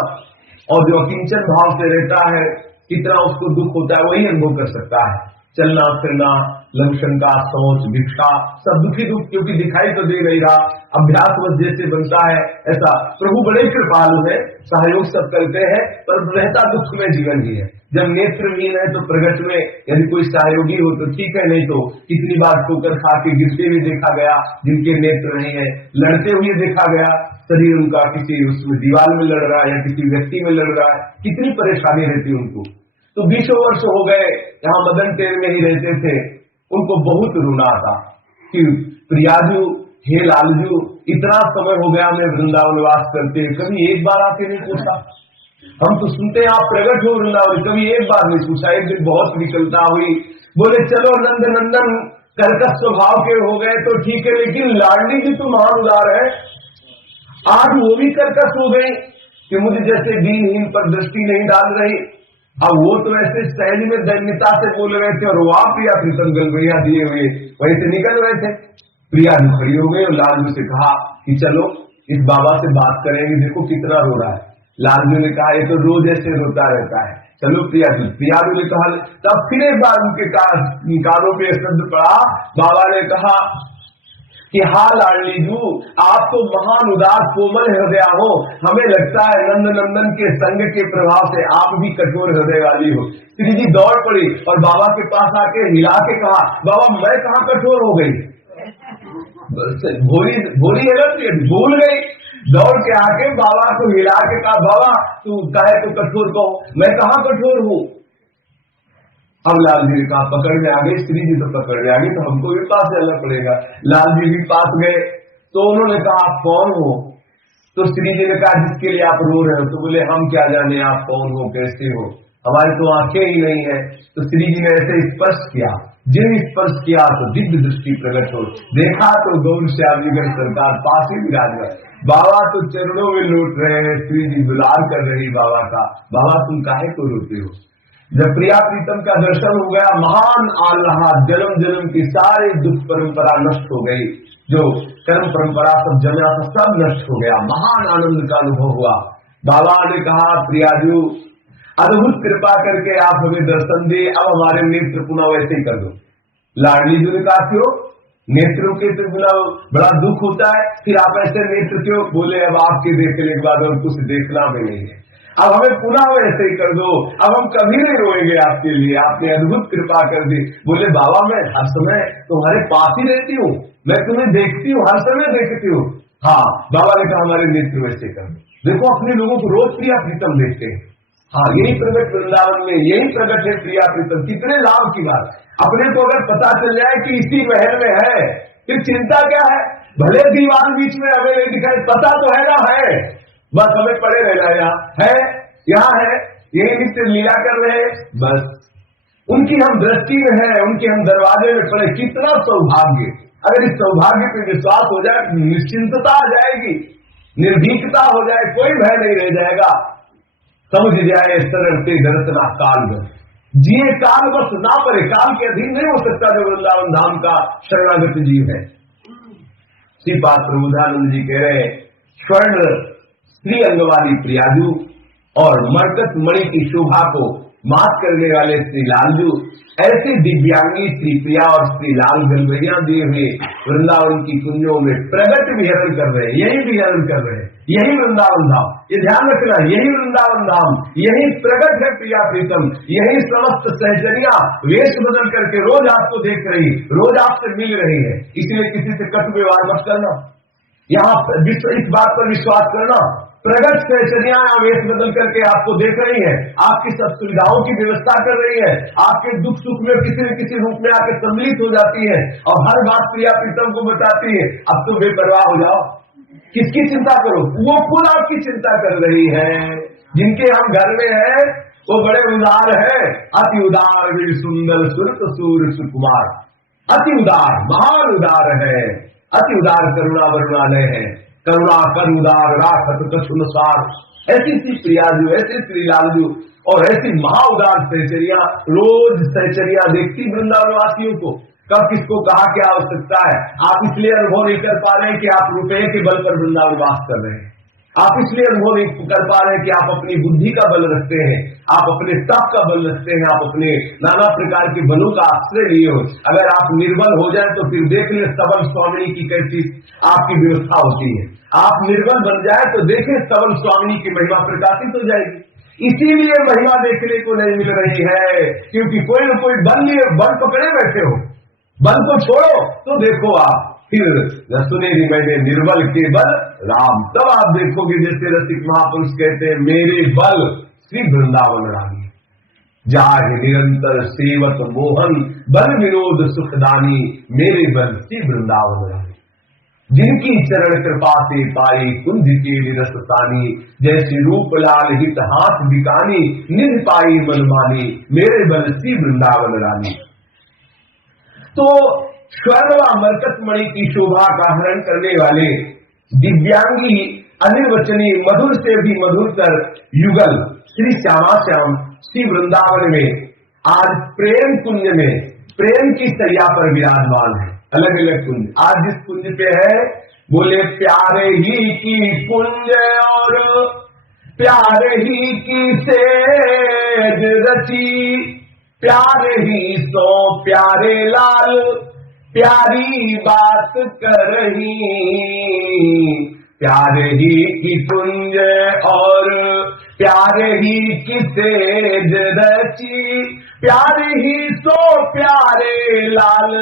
और जो अकिंचन भाव से रहता है, कितना उसको दुख होता है वही अनुभव कर सकता है। चलना फिरना, लंघन शौच भिक्षा सब दुखी दुख, क्योंकि दिखाई तो दे नहीं रहा, अभ्यास बस जैसे बनता है ऐसा। प्रभु बड़े कृपालु है, सहयोग सब करते हैं, पर रहता दुख में जीवन ही है। जब नेत्रहीन है तो प्रगट में यदि कोई सहयोगी हो तो ठीक है, नहीं तो कितनी बार ठोकर खा के गिरते हुए देखा गया जिनके नेत्र नहीं है, लड़ते हुए देखा गया, शरीर उनका किसी उसमें दीवार में लड़ रहा है या किसी व्यक्ति में लड़ रहा है, कितनी परेशानी रहती उनको। तो 20 वर्ष हो गए यहाँ मदन टेर में ही रहते थे, उनको बहुत रोना आता कि प्रियाजू हे लालजू, इतना समय हो गया हमें वृंदावन वास करते, कभी एक बार आके नहीं पूछा। हम तो सुनते हैं आप प्रकट हो वृंदावन, कभी एक बार नहीं पूछा। एक दिन बहुत विकलता हुई, बोले चलो नंद नंदन कर्कश स्वभाव के हो गए तो ठीक है, लेकिन लाडली भी तो महान उदार है, आज वो भी कर्कश हो गई कि मुझे जैसे दीनहीन पर दृष्टि नहीं डाल रही। अब वो तो ऐसे सहज में दैन्यता से बोल रहे थे और वो आप प्रिया प्रीतम गलगलियां दिए हुए वहीं से निकल रहे थे। प्रिया खड़ी हो गई और लालू से कहा कि चलो इस बाबा से बात करेंगे, देखो कितना रो रहा है। लालजू ने कहा ये तो रोज ऐसे रोता रहता है, चलो प्रियाजू। प्रियाजू ने कहा, तब फिर एक बार उनके कानों पे शब्द पड़ा। बाबा ने कहा कि हाँ लाडलीजू, आप तो महान उदार कोमल हृदय हो, हमें लगता है नंद नंदन के संग के प्रभाव से आप भी कठोर हृदय वाली हो। श्री जी दौड़ पड़ी और बाबा के पास आके हिला के कहा, बाबा मैं कहाँ कठोर हो गई, भोली है ना, भूल गई। दौड़ के आके बाबा को हिला के कहा, बाबा तू काहे तो कठोर कहो, मैं कहाँ कठोर हूँ। अब लाल जी ने कहा पकड़ में आ गई, श्री जी तो पकड़ में आ गई, तो हमको भी पास जाना पड़ेगा। लाल जी भी पास गए तो उन्होंने कहा आप कौन हो? तो श्री जी ने कहा जिसके लिए आप रो रहे हो। तो बोले हम क्या जाने आप कौन हो, कैसे हो, हमारी तो आंखें ही नहीं है। तो श्री जी ने ऐसे स्पर्श किया, जिन स्पर्श किया तो दिव्य दृष्टि प्रकट हो, देखा तो गौर श्यामलीगढ़ सरकार पास ही विराजमान। बाबा तो चरणों में लौट रहे हैं, श्री जी दुलार कर रही बाबा का, बाबा तुम काहे को रोते हो। जब प्रिया प्रीतम का दर्शन हो गया, महान आह्लाद, जन्म जन्म की सारी दुख परंपरा नष्ट हो गई, जो कर्म परंपरा सब जमा था सब नष्ट हो गया, महान आनंद का अनुभव हुआ। बाबा ने कहा प्रियाजू अद्भुत कृपा करके आप हमें दर्शन दे, अब हमारे नेत्र पुनः वैसे ही कर दो। लाडली जी ने कहा क्यों, नेत्रों के तो बड़ा दुख होता है, फिर आप ऐसे नेत्र क्यों? बोले अब आपके देखने के बाद और कुछ देखना भी नहीं है, अब हमें पुनः वैसे ही कर दो, अब हम कभी नहीं रोएंगे आपके लिए, आपने अद्भुत कृपा कर दी। बोले बाबा मैं हर समय तुम्हारे पास ही रहती हूँ, मैं तुम्हें देखती हूँ, हर समय देखती हूँ। हाँ बाबा ने कहा हमारे नेत्र वैसे कर दो। देखो अपने लोगों को रोज प्रिया प्रीतम देखते हैं, हाँ यही प्रकट वृंदावन में, यही प्रकट है प्रिया प्रीतम। कितने लाभ की बात, अपने को अगर पता चल जाए कि इसी महल में है, फिर चिंता क्या है, भले दीवार बीच में हमें नहीं दिखाई, पता तो है ना है, बस हमें पड़े रहना यहाँ है, यही नित्य लीला कर रहे हैं, बस उनकी हम दृष्टि में है, उनके हम दरवाजे में पड़े, कितना सौभाग्य। अगर इस सौभाग्य पे विश्वास हो जाए, निश्चिंतता आ जाएगी, निर्भीकता हो जाए, कोई भय नहीं रह जाएगा। समझ जाए सरलते दर्शना काल बस, जिए काल बस ना पड़े, काल के अधीन नहीं हो सकता जो वृंदावन धाम का शरणागत जीव है। इसी बात प्रबुद्धानंद जी कह रहे, स्वर्ण श्री अंग वाली प्रियाजू और मरकत मणि की शोभा को मात करने वाले श्री लालजू, ऐसे दिव्यांगी श्री प्रिया और श्री लाल गलबैया दिए हुए वृंदावन की कुंजों में प्रगट विहरण कर रहे हैं, यही विहरण कर रहे हैं, यही वृंदावन धाम। ये ध्यान रखना, यही वृंदावन धाम, यही प्रगट है प्रिया प्रीतम, यही समस्त सहचरिया वेश बदल करके रोज आपको देख रही, रोज आपसे मिल रही है। इसलिए किसी से कटु व्यवहार मत करना, यहाँ इस बात पर विश्वास करना, प्रगट सहचरिया वेश बदल करके आपको देख रही है, आपकी सब सुविधाओं की व्यवस्था कर रही है, आपके दुख सुख में किसी न किसी रूप में आके सम्मिलित हो जाती है और हर बात प्रिया प्रीतम को बताती है। अब तो बेपरवाह हो जाओ, किसकी चिंता करो, वो खुद आपकी चिंता कर रही है। जिनके हम घर में है वो बड़े उदार है, अति उदार वीर सुंदर सुरत सूर सुकुमार, अति उदार महान उदार है, अति उदार करुणा वरुणालय है, करुणा कर उदार राखत कछुनसार। ऐसी सी प्रियाजू, ऐसे श्री लालजू और ऐसी महाउदार सहचरिया, रोज सहचरिया देखती वृंदावन वासियों को। कब किसको कहा क्या आवश्यकता है, आप इसलिए अनुभव नहीं कर पा रहे हैं कि आप रुपए के बल पर वृंदावन वास कर रहे हैं, आप इसलिए अनुभव नहीं कर पा रहे हैं कि आप अपनी बुद्धि का बल रखते हैं, आप अपने तप का बल रखते हैं, आप अपने नाना प्रकार के बलों का आश्रय लिए हो। अगर आप निर्बल हो जाए तो फिर देख ले सबल स्वामिनी की कैसी आपकी व्यवस्था होती है। आप निर्बल बन जाए तो देखें सबल स्वामिनी की महिमा प्रकाशित हो जाएगी। इसीलिए महिमा देखने को नहीं मिल रही है, क्योंकि कोई न कोई बल लिए बल पकड़े बैठे हो। बल को छोड़ो तो देखो आप, फिर सुनेगी मैंने निर्बल के बल राम, तब आप देखोगे जैसे रसिक महापुरुष कहते हैं, मेरे बल श्री वृंदावन रानी, जाहि निरंतर सेवत मोहन, बल विनोद सुखदानी, मेरे बल श्री वृंदावन रानी। जिनकी चरण कृपा से पाई कुंज के विरस सानी, जैसे रूप लाल हित हाथ बिकानी, निध पाई मनमानी, मेरे बल श्री वृंदावन रानी। तो स्वर्ण व मरकत मणि की शोभा का हरण करने वाले दिव्यांगी अनिर्वचनीय मधुर से भी मधुरतर युगल श्री श्यामा श्याम श्री वृंदावन में आज प्रेम कुंज में प्रेम की सैया पर विराजमान है। अलग अलग कुंज, आज जिस कुंज पे है बोले प्यारे ही की कुंज और प्यार ही की सेज रची, प्यार ही सो प्यारे लाल प्यारी बात करही, प्यार ही की कुंज और प्यार ही की सेज रची, प्यार ही सो प्यारे लाल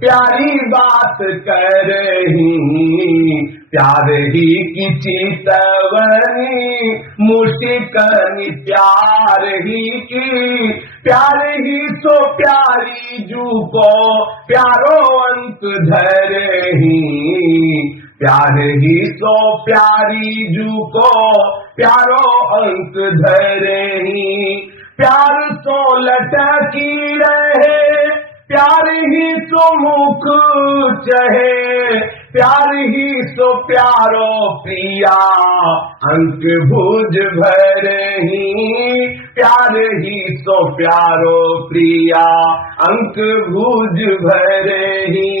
प्यारी बात करही, प्यार ही की चितवनी मुस्टिकनी प्यार ही की, प्यार ही सो प्यारी जू को प्यारो अंक धरही, प्यार ही सो प्यारी जू को प्यारो अंक धरही, प्यार सो लटकी रहे प्यार ही सो मुख चहे, प्यार ही सो प्यारो प्रिया अंक भुज भरही, प्यार ही सो प्यारो प्रिया अंक भुज भरही,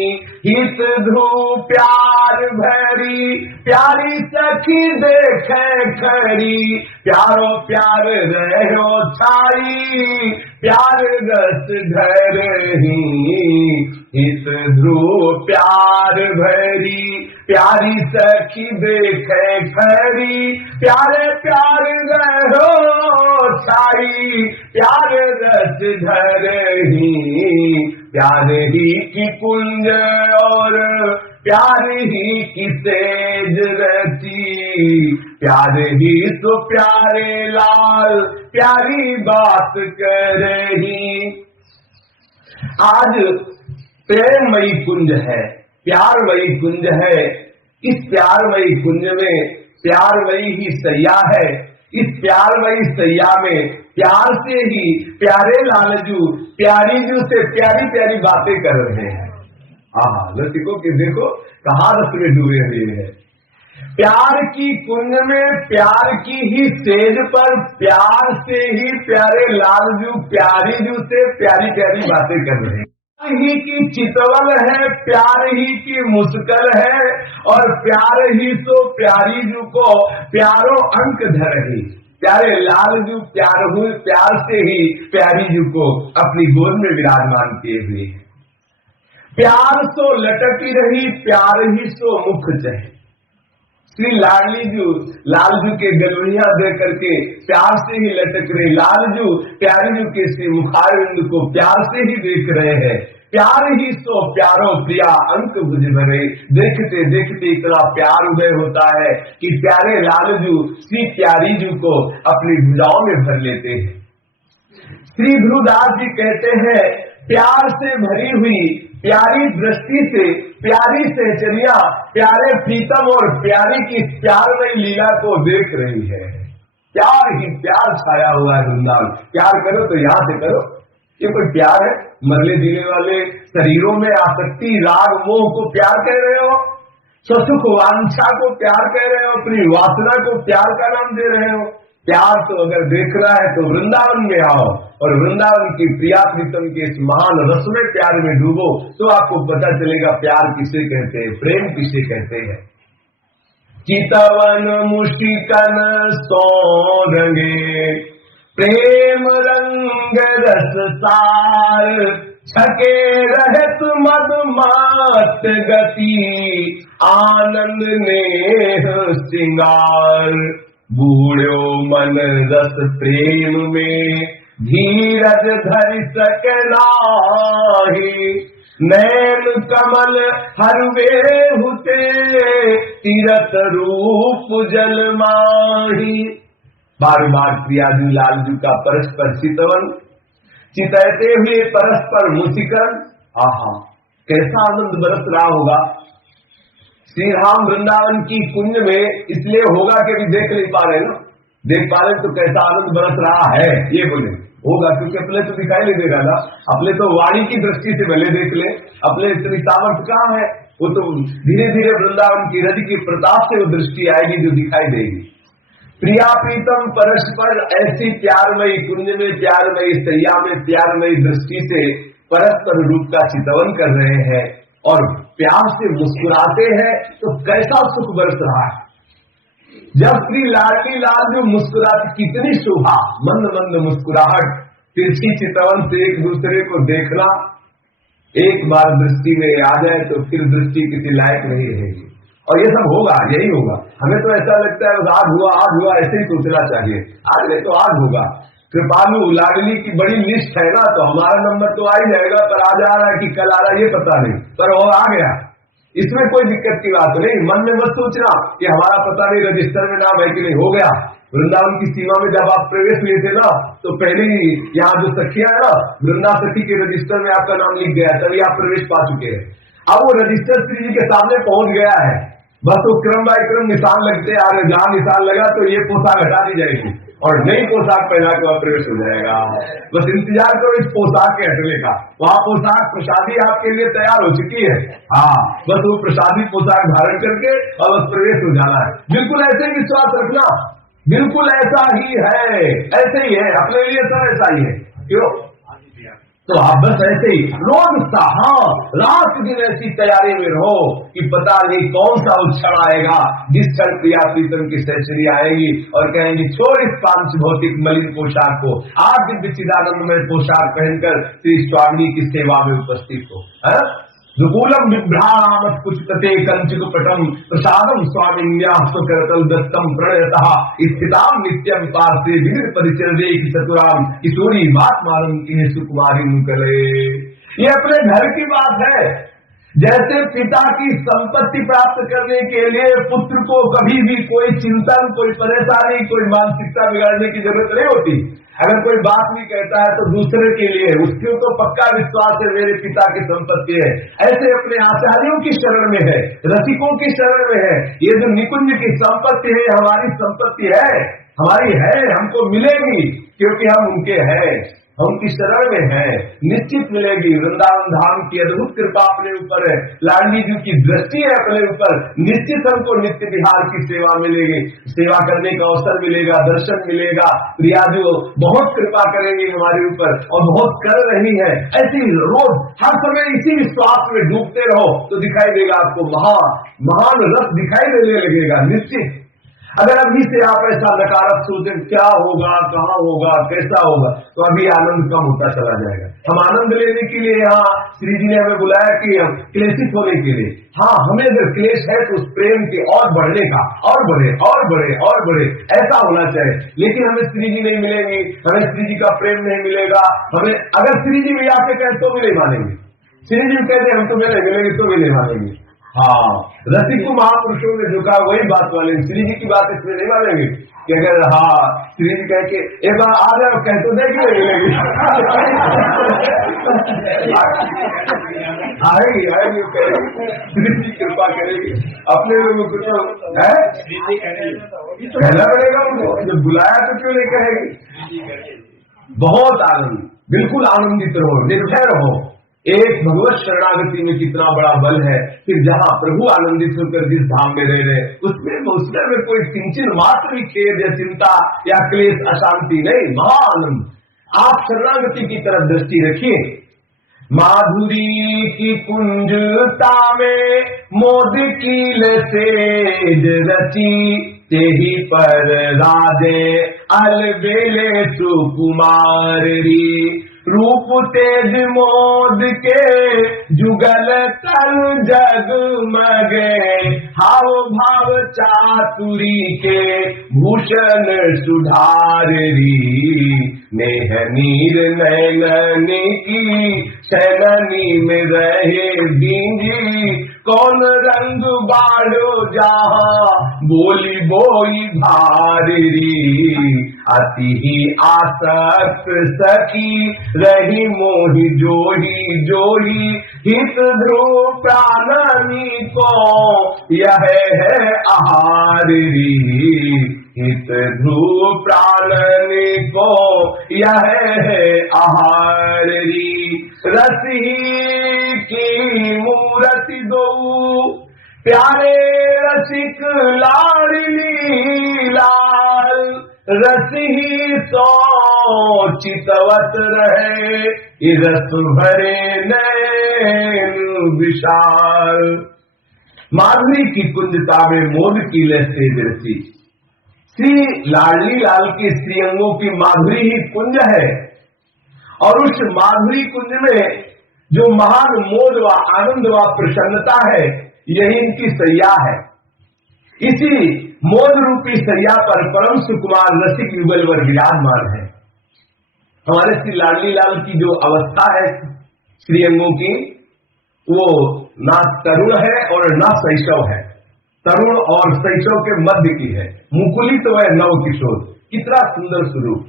हित ध्रु प्यार भरी प्यारी सखी देखे खरी, प्यारो प्यार रहो छाई प्यार रस धरही, हित ध्रुव प्यार भरी प्यारी सखी देखे खरी, प्यारे प्यार रहो छाई प्यार रस धरही, प्यार ही की कुंज और प्यार ही की सेज रची, प्यार ही तो प्यारे लाल प्यारी बात करही। आज प्रेममयी कुंज है, प्यारमयी कुंज है, इस प्यारमयी कुंज में प्यारमयी ही सैया है, इस प्यारमयी सैया में प्यार से ही प्यारे लालजू प्यारी जू से प्यारी प्यारी बातें कर रहे हैं। आहा, लतिको कि देखो कहाँ रस में डूबे हुए हैं। प्यार की कुंज में प्यार की ही सेज पर प्यार से ही प्यारे लालजू प्यारी जू से प्यारी प्यारी बातें कर रहे हैं। प्यार ही की चितवल है, प्यार ही की मुस्कल है, और प्यार ही तो प्यारी जू को प्यारो अंक धरही, प्यारे लालजू प्यार से ही प्यारी जू को अपनी गोद में विराजमान किए हुए। प्यार सो लटकी रही प्यार ही सो मुख चहे, श्री लालजू के गलवैया दे करके प्यार से ही लटक रहे लालजू प्यारी जू के श्री मुखारविंद को प्यार से ही देख रहे हैं। प्यार ही सो प्यारो प्रिया अंक भुज भरे, देखते देखते इतना प्यार उदय होता है कि प्यारे लालजू श्री प्यारी जू को अपनी भुजाओं में भर लेते हैं। श्री ध्रुवदास जी कहते हैं, प्यार से भरी हुई प्यारी दृष्टि से प्यारी सहचरिया प्यारे प्रीतम और प्यारी की प्यारमयी लीला को देख रही है। प्यार ही प्यार छाया हुआ है वृंदावन। प्यार करो तो यहाँ से करो, ये कोई प्यार है? मरने जीने वाले शरीरों में आसक्ति राग मोह को प्यार कह रहे हो, सुख वांछा को प्यार कह रहे हो, अपनी वासना को प्यार का नाम दे रहे हो। प्यार तो अगर देखना है तो वृंदावन में आओ और वृंदावन की प्रिया प्रीतम के इस महान रस में प्यार में डूबो, तो आपको पता चलेगा प्यार किसे कहते हैं, प्रेम किसे कहते हैं। चितवन मुष्टिकन सो रंगे प्रेम रंग रस सार, छके रहत मदमात गति आनंद नेह सिंगार, बूढ़ो मन रस प्रेम में धीरज धरि सके नाहि, नैन कमल हरवे हुते तीरथ रूप जल माही। बार बार प्रियाजू लालजू का परस्पर चितवन, चितैते हुए परस्पर मुसिकन, आहा कैसा आनंद बरस रहा होगा श्री राम वृंदावन की कुंज में। इसलिए होगा कि भी देख नहीं पा रहे ना, देख पा रहे तो कैसा आनंद बरस रहा है ये बोले होगा, क्योंकि अपने तो दिखाई नहीं देगा ना, अपने तो वाणी की दृष्टि से भले देख ले, अपने इतनी सामर्थ्य कहाँ है, वो तो धीरे धीरे वृंदावन की रज की प्रताप से वो दृष्टि आएगी जो दिखाई देगी। प्रिया प्रीतम परस्पर ऐसी प्यारमयी कुंज में प्यारमयी सैया में प्यारमयी दृष्टि से परस्पर रूप का चितवन कर रहे हैं और प्यार से मुस्कुराते हैं, तो कैसा सुख बरस रहा है। जब श्री लाडली लाल जो मुस्कुराते, कितनी शोभा, मंद मंद मुस्कुराहट, तिरछी चितवन से एक दूसरे को देखना, एक बार दृष्टि में आ जाए तो फिर दृष्टि किसी लायक नहीं रहेगी। और ये सब होगा, यही होगा। हमें तो ऐसा लगता है आज हुआ ऐसे ही सोचना चाहिए, आज नहीं तो आज होगा। कृपालु लाडली की बड़ी लिस्ट है ना, तो हमारा नंबर तो आ ही जाएगा, पर आज आ रहा है कि कल आ रहा है ये पता नहीं, पर वो आ गया, इसमें कोई दिक्कत की बात नहीं। मन में मत सोचना कि हमारा पता नहीं रजिस्टर में नाम है कि नहीं, हो गया। वृंदावन की सीमा में जब आप प्रवेश लिए थे ना, तो पहले ही यहाँ जो सखिया है ना, वृंदा सखी के रजिस्टर में आपका नाम लिख गया, तभी आप प्रवेश पा चुके हैं। अब वो रजिस्टर श्री जी के सामने पहुंच गया है, बस वो क्रम बाय क्रम निशान लगते हैं, आगे जहां निशान लगा तो ये पोशाक हटा दी जाएगी और नई पोशाक पहना के वहां प्रवेश हो जाएगा। बस इंतजार करो इस पोशाक के हटने का। वहां पोशाक प्रसादी आपके लिए तैयार हो चुकी है। हाँ, बस वो प्रसादी पोशाक धारण करके और बस प्रवेश हो जाना है। बिल्कुल ऐसे ही विश्वास रखना, बिल्कुल ऐसा ही है, ऐसे ही है, अपने लिए सब ऐसा ही है। क्यों? तो आप बस ऐसे ही रोज रात दिन ऐसी तैयारी में रहो कि पता नहीं कौन सा क्षण आएगा जिस क्षण प्रिया प्रीतम की सहचरी आएगी और कहेंगे छोड़ इस पांच भौतिक मलिन पोशाक को, आप दिव्य चिदानंदमय पोशाक पहनकर श्री स्वामी की सेवा में उपस्थित हो। दुकूलम विभ्रामत कुचकते कंचुक पटम प्रसादम स्वामिन्या स्वकरतल दत्तम प्रणयतः स्थिताम नित्यम पार्श्वे विविध परिचर्ये चतुराम किशोरी महात्मारम की सुकुमारी मुकले। ये अपने घर की बात है। जैसे पिता की संपत्ति प्राप्त करने के लिए पुत्र को कभी भी कोई चिंतन, कोई परेशानी, कोई मानसिकता बिगाड़ने की जरूरत नहीं होती। अगर कोई बात नहीं कहता है तो दूसरे के लिए उसके तो पक्का विश्वास है मेरे पिता की संपत्ति है। ऐसे अपने आचार्यों की शरण में है, रसिकों की शरण में है। ये जो निकुंज की संपत्ति है हमारी संपत्ति है, हमारी है, हमको मिलेगी क्योंकि हम उनके हैं, हम उनकी शरण में है, निश्चित मिलेगी। वृंदावन धाम की अद्भुत कृपा अपने ऊपर है, लाडली जी की दृष्टि है अपने ऊपर, निश्चित हमको नित्य विहार की सेवा मिलेगी, सेवा करने का अवसर मिलेगा, दर्शन मिलेगा। प्रिया जो बहुत कृपा करेंगी हमारे ऊपर और बहुत कर रही है। ऐसी रोज हर समय इसी विश्वास में डूबते रहो तो दिखाई देगा आपको महान रस दिखाई देने लगेगा निश्चित। अगर अभी से आप ऐसा नकारात्मक सोचें क्या होगा, कहाँ होगा, कैसा होगा, तो अभी आनंद कम होता चला जाएगा। हम आनंद लेने के लिए यहाँ श्री जी ने हमें बुलाया कि हम क्लेशित होने के लिए, हाँ हमें अगर क्लेश है तो उस प्रेम के और बढ़ने का, और बढ़े और बढ़े और बढ़े, ऐसा होना चाहिए। लेकिन हमें श्री जी नहीं मिलेंगी, हमें श्री जी का प्रेम नहीं मिलेगा। हमें अगर श्री जी भी आके कहें तो भी नहीं मानेंगे, श्री जी कहते हम तुम्हें नहीं मिलेंगे तो भी नहीं मानेंगे। हाँ, रसिक महापुरुषों ने झुका वही बात वाले, श्री जी की बात इसमें नहीं मानेंगे कि अगर हाँ श्री जी कह के एक बार आ जाओ कह तो देख लेगी आएगी श्री जी कृपा करेगी। अपने लोगों को तो है कहना पड़ेगा उनको, जब बुलाया तो क्यों नहीं कहेगी। बहुत आनंद, बिल्कुल आनंदित रहो, निर्भय रहो। एक भगवत शरणागति में कितना बड़ा बल है। फिर जहाँ प्रभु आनंदित होकर जिस धाम में रह रहे उसमें में कोई किंचन मात्र भी खेद या चिंता या क्लेश अशांति नहीं, महाआनंद। आप शरणागति की तरफ दृष्टि रखिए। माधुरी की कुंजता में मोद की लसेज रची, तेही पर राजे अलबेले सुकुमारी, रूप तेज मोद के जुगल तल जगमगे, हाव भाव चातुरी के भूषण सुधारी, नेह नीर नैननी की सैननी में रहे बींगी, कौन रंग बाढ़ो जहाँ बोली बोई भारी, अति ही आसक्त सखी रही मोहि जोही जोही, हित ध्रुव प्राणनी को यह है आहारी, हित ध्रुव प्राणनी को यह है आहारी, रसी की मूर्ति दो प्यारे रसिक लाडली लाल, रसी सो चितवत रहे रस भरे नैन विशाल। माधुरी की कुंजता में मोद की लहसे जैसी, श्री लाडली लाल के श्रीअंगों की माधुरी ही कुंज है, और उस माधुरी कुंज में जो महान मोद व आनंद व प्रसन्नता है, यही इनकी सैया है। इसी मोद रूपी सैया पर परम सुकुमार रसिक युगलवर विराजमान है। हमारे श्री लाडली लाल की जो अवस्था है श्रीअंगों की, वो ना तरुण है और ना शैशव है, तरुण और शैशव के मध्य की है। मुकुलित व नव किशोर, कितना सुंदर स्वरूप,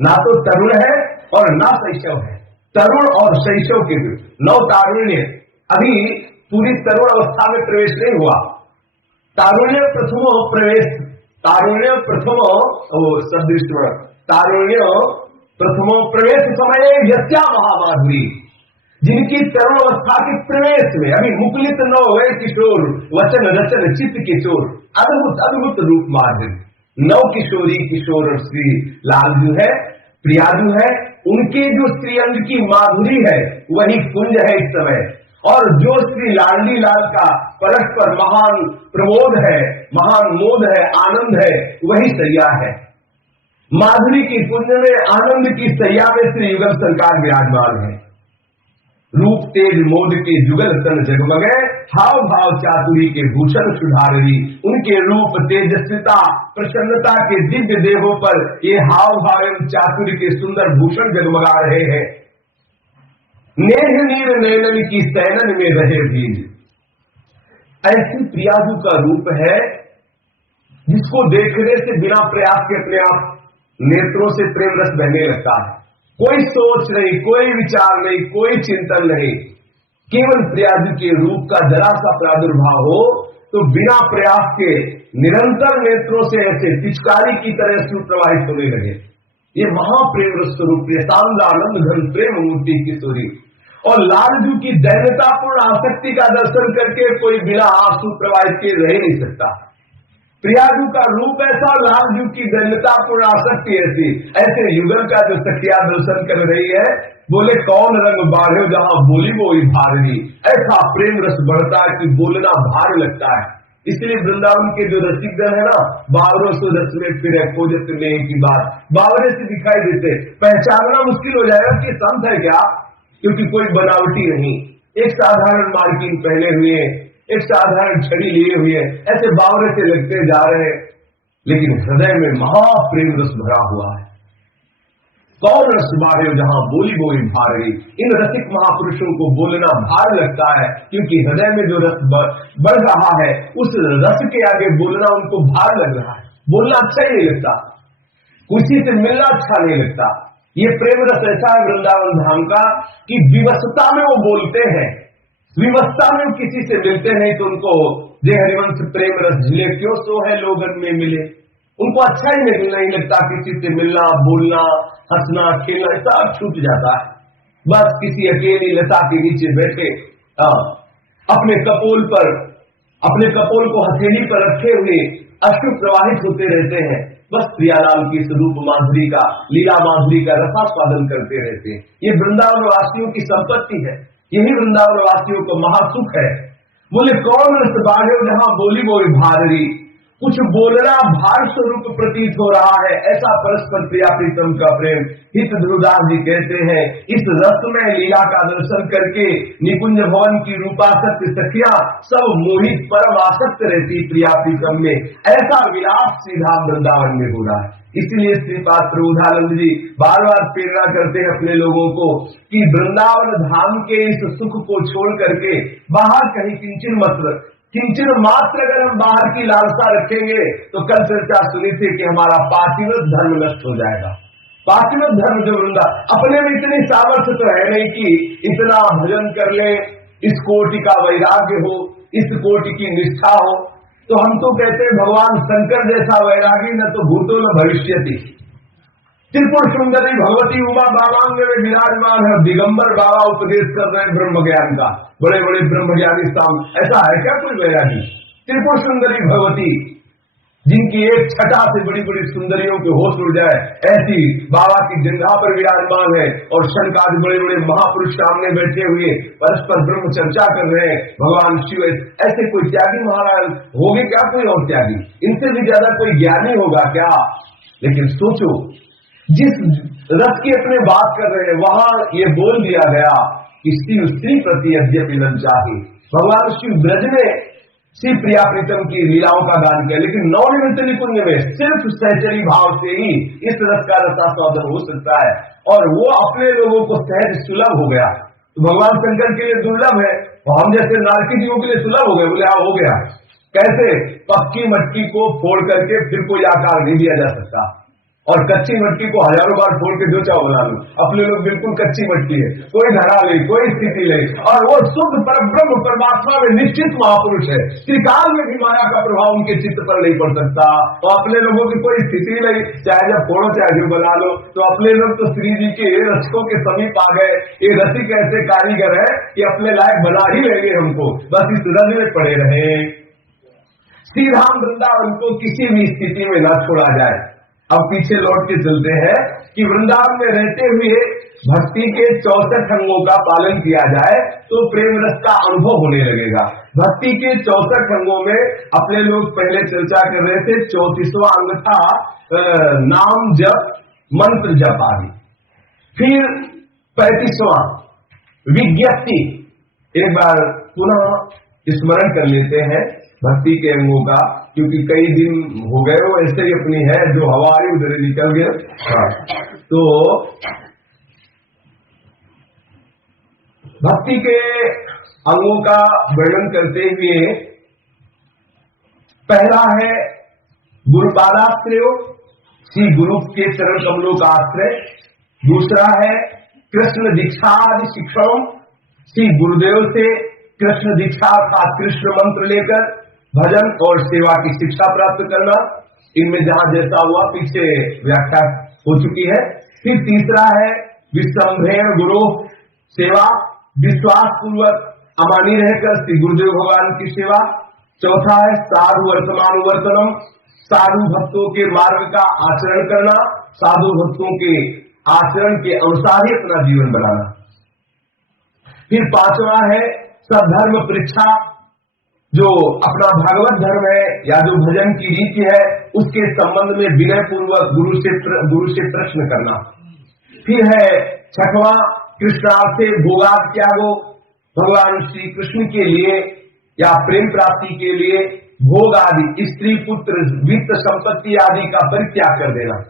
ना तो तरुण है और ना शैशव है, तरुण और शैशव के नव तारुण्य। अभी पूरी तरुण अवस्था में प्रवेश नहीं हुआ, तारुण्य प्रथमो प्रवेश, तारुण्य प्रथमो सदृश, तारुण्य प्रथमो प्रवेश समय यस्या महामाधुरी, जिनकी तरुण अवस्था के प्रवेश में अभी मुकुलित न हुए किशोर, वचन रचन चित्त किशोर, अद्भुत अद्भुत रूप माधुरी, नव किशोरी किशोर और श्री लालजू है, प्रियाजू है, उनके जो श्रीअंग की माधुरी है वही कुंज है इस समय। और जो श्री लाडली लाल का परस्पर महान प्रमोद है, महान मोद है, आनंद है, वही सैया है। माधुरी की कुंज में, आनंद की सैया में श्री युगल सरकार विराजमान है। रूप तेज मोद के जुगल तन जगमगे, हाव भाव चातुरी के भूषण सुधारी, उनके रूप तेजस्विता प्रसन्नता के दिव्य देहों पर ये हाव भाव एवं चातुरी के सुंदर भूषण जगमगा रहे हैं। नेह नीर नैनन की सैनन में रहे बीज, ऐसी प्रियाजू का रूप है जिसको देखने से बिना प्रयास के अपने आप नेत्रों से प्रेम रस बहने लगता है। कोई सोच नहीं, कोई विचार नहीं, कोई चिंतन नहीं, केवल प्रियाजू के रूप का जरा सा प्रादुर्भाव हो तो बिना प्रयास के निरंतर नेत्रों से ऐसे पिचकारी की तरह सुप्रवाहित होने लगे। ये महाप्रेम रस स्वरूप शानदानंद घन प्रेम मूर्ति किशोरी। और लालजू की दैन्यतापूर्ण आसक्ति का दर्शन करके कोई बिना आंसू प्रवाहित के रह नहीं सकता। प्रियाजू का रूप ऐसा, लालजू की दैन्यतापूर्ण आसक्ति ऐसी। ऐसे युगल का जो सखिया दर्शन कर रही है, बोले कौन रंग बाढ़ो जहां बोली वो भारी, ऐसा प्रेम रस बढ़ता है कि बोलना भार लगता है। इसलिए वृंदावन के जो रसिकगण है ना, बावरों से रस में फिरे खोजत में की बात, बावरे से दिखाई देते, पहचानना मुश्किल हो जाएगा कि संत है क्या, क्योंकि कोई बनावटी नहीं, एक साधारण मार्किंग पहने हुए, एक साधारण छड़ी लिए हुए, ऐसे बावरे से लगते जा रहे हैं, लेकिन हृदय में महाप्रेम रस भरा हुआ है। कौन रस बाढ़े जहां बोली बोली भारी, इन रसिक महापुरुषों को बोलना भार लगता है, क्योंकि हृदय में जो रस बढ़ रहा है, उस रस के आगे बोलना उनको भार लग रहा है। बोलना अच्छा ही नहीं लगता, किसी से मिलना अच्छा नहीं लगता। ये प्रेम रस ऐसा है वृंदावन धाम का कि विवशता में वो बोलते हैं, विवस्था में किसी से मिलते हैं तो उनको जय हरिवंश प्रेम रस झिले क्यों सो है लोगन में मिले, उनको अच्छा ही नहीं लगता किसी से मिलना, बोलना, हंसना, खेलना, सब छूट जाता है। बस किसी अकेली लता के नीचे बैठे अपने कपोल को हथेली पर रखे हुए अश्रु प्रवाहित होते रहते हैं। बस प्रियालाल की स्वरूप माधुरी का, लीला माधुरी का रसास्वादन करते रहते हैं। ये वृंदावन वासियों की संपत्ति है, यही वृंदावन वासियों को महासुख है। बोले कौन रस बाढ़े जहां बोली बोली भारी, कुछ बोलना भार स्वरूप प्रतीत हो रहा है, ऐसा परस्पर प्रिया प्रीतम का प्रेम। हित ध्रुवदास जी कहते हैं, इस रस में लीला का दर्शन करके निकुंज भवन की रूपासक्त सखियां सब मोहित परम आसक्त रहती प्रिया प्रीतम में। ऐसा विलास सीधा वृंदावन में हो रहा है। इसलिए श्रीपाद प्रबोधानंद जी बार बार प्रेरणा करते हैं अपने लोगों को कि वृंदावन धाम के इस सुख को छोड़ करके बाहर कहीं किंचन मात्र अगर हम बाहर की लालसा रखेंगे तो कल चर्चा सुनी थी कि हमारा पार्थिव धर्म नष्ट हो जाएगा। पार्थिव धर्म जो वृंदा, अपने में इतनी सामर्थ्य तो है नहीं कि इतना भजन कर ले, इस कोटि का वैराग्य हो, इस कोटि की निष्ठा हो। तो हम तो कहते हैं भगवान शंकर जैसा वैरागी न तो भूतो न भविष्यति। त्रिपुर सुंदरी भगवती उमा बाबांग में विराजमान है, दिगंबर बाबा उपदेश कर रहे हैं ब्रह्म ज्ञान का, बड़े बड़े ब्रह्म ज्ञानी साम, ऐसा है क्या कोई वैरागी? त्रिपुर सुंदरी भगवती जिनकी एक छटा से बड़ी बड़ी सुंदरियों के होश उड़ जाए, ऐसी बाबा की जंघा पर विराजमान है और शंकादि बड़े बड़े महापुरुष सामने बैठे हुए परस्पर ब्रह्म चर्चा कर रहे हैं। भगवान शिव ऐसे कोई त्यागी महाराज होंगे क्या? कोई और त्यागी? इनसे भी ज्यादा कोई ज्ञानी होगा क्या? लेकिन सोचो, जिस रस की अपने बात कर रहे हैं वहां ये बोल दिया गया कि शिव स्त्री प्रति यद्यपि लज्जाहि। भगवान शिव ब्रज में श्री प्रिया प्रीतम की लीलाओं का गान किया, लेकिन नवनिमित्त निकुंज में सिर्फ सहचरी भाव से ही इस रस का रसास्वादन हो सकता है, और वो अपने लोगों को सहज सुलभ हो गया। तो भगवान शंकर के लिए दुर्लभ है और हम जैसे नारकियों के लिए सुलभ हो गए। बोले हाँ हो गया। कैसे? पक्की मटकी को फोड़ करके फिर कोई आकार नहीं दिया जा सकता, और कच्ची मटकी को हजारों बार फोड़ के जो चाहो बना लो। अपने लोग बिल्कुल कच्ची मटकी है, कोई धरा ले, कोई स्थिति ले, और वो शुद्ध परब्रह्म परमात्मा में निश्चित महापुरुष है। त्रिकाल में भी माया का प्रभाव उनके चित्त पर नहीं पड़ सकता, और अपने लोगों की कोई स्थिति नहीं, चाहे जब फोड़ो चाहे जो बना लो। तो अपने लोग तो श्री जी के रसिकों के समीप आ गए। ये रसिक ऐसे कारीगर है कि अपने लायक बना ही लेंगे हमको, बस इस रज में पड़े रहे। श्री धाम वृंदावन को किसी भी स्थिति में न छोड़ा जाए। अब पीछे लौट के चलते हैं कि वृंदावन में रहते हुए भक्ति के 64 अंगों का पालन किया जाए तो प्रेम रस का अनुभव होने लगेगा। भक्ति के 64 अंगों में अपने लोग पहले चर्चा कर रहे थे, 34वां अंग था नाम जप मंत्र जप आदि। फिर 35वां विज्ञप्ति। एक बार पुनः स्मरण कर लेते हैं भक्ति के अंगों का, क्योंकि कई दिन हो गए वो ऐसे ही अपनी है जो हवा आई उधर निकल गए। तो भक्ति के अंगों का वर्णन करते हुए पहला है गुरुपादाश्रय, श्री गुरु के चरण कमलों का आश्रय। दूसरा है कृष्ण दीक्षा आदि शिक्षण, श्री गुरुदेव से कृष्ण दीक्षा अर्थात कृष्ण मंत्र लेकर भजन और सेवा की शिक्षा प्राप्त करना। इनमें जहां जैसा हुआ पीछे व्याख्या हो चुकी है। फिर तीसरा है विसंभ्रेण गुरु सेवा, विश्वास पूर्वक अमानी रहकर श्री गुरुदेव भगवान की सेवा। चौथा है साधु वर्तमानुवर्तनम, साधु भक्तों के मार्ग का आचरण करना, साधु भक्तों के आचरण के अनुसार ही अपना जीवन बनाना। फिर पांचवा है सद्धर्म परीक्षा, जो अपना भागवत धर्म है या जो भजन की रीति है उसके संबंध में विनय पूर्वक गुरु से प्रश्न करना। फिर है छठवां कृष्णार्थे भोगाद त्यागो, भगवान श्री कृष्ण के लिए या प्रेम प्राप्ति के लिए भोग आदि स्त्री पुत्र वित्त संपत्ति आदि का परित्याग कर देना।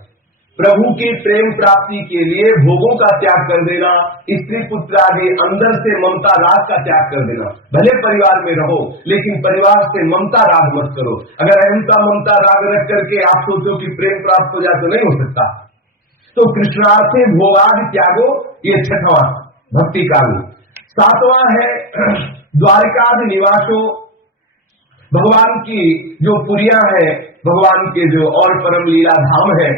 प्रभु की प्रेम प्राप्ति के लिए भोगों का त्याग कर देना, स्त्री पुत्र आदि अंदर से ममता राग का त्याग कर देना। भले परिवार में रहो लेकिन परिवार से ममता राग मत करो। अगर अहंता ममता राग रख करके आप सोचो कि प्रेम प्राप्त हो जाए तो नहीं हो सकता। तो कृष्णार्थे भोगादि त्यागो, ये छठवां भक्ति का रूप। सातवां है द्वारिकादि निवासो, भगवान की जो पुरिया है, भगवान के जो और परम लीला धाम है,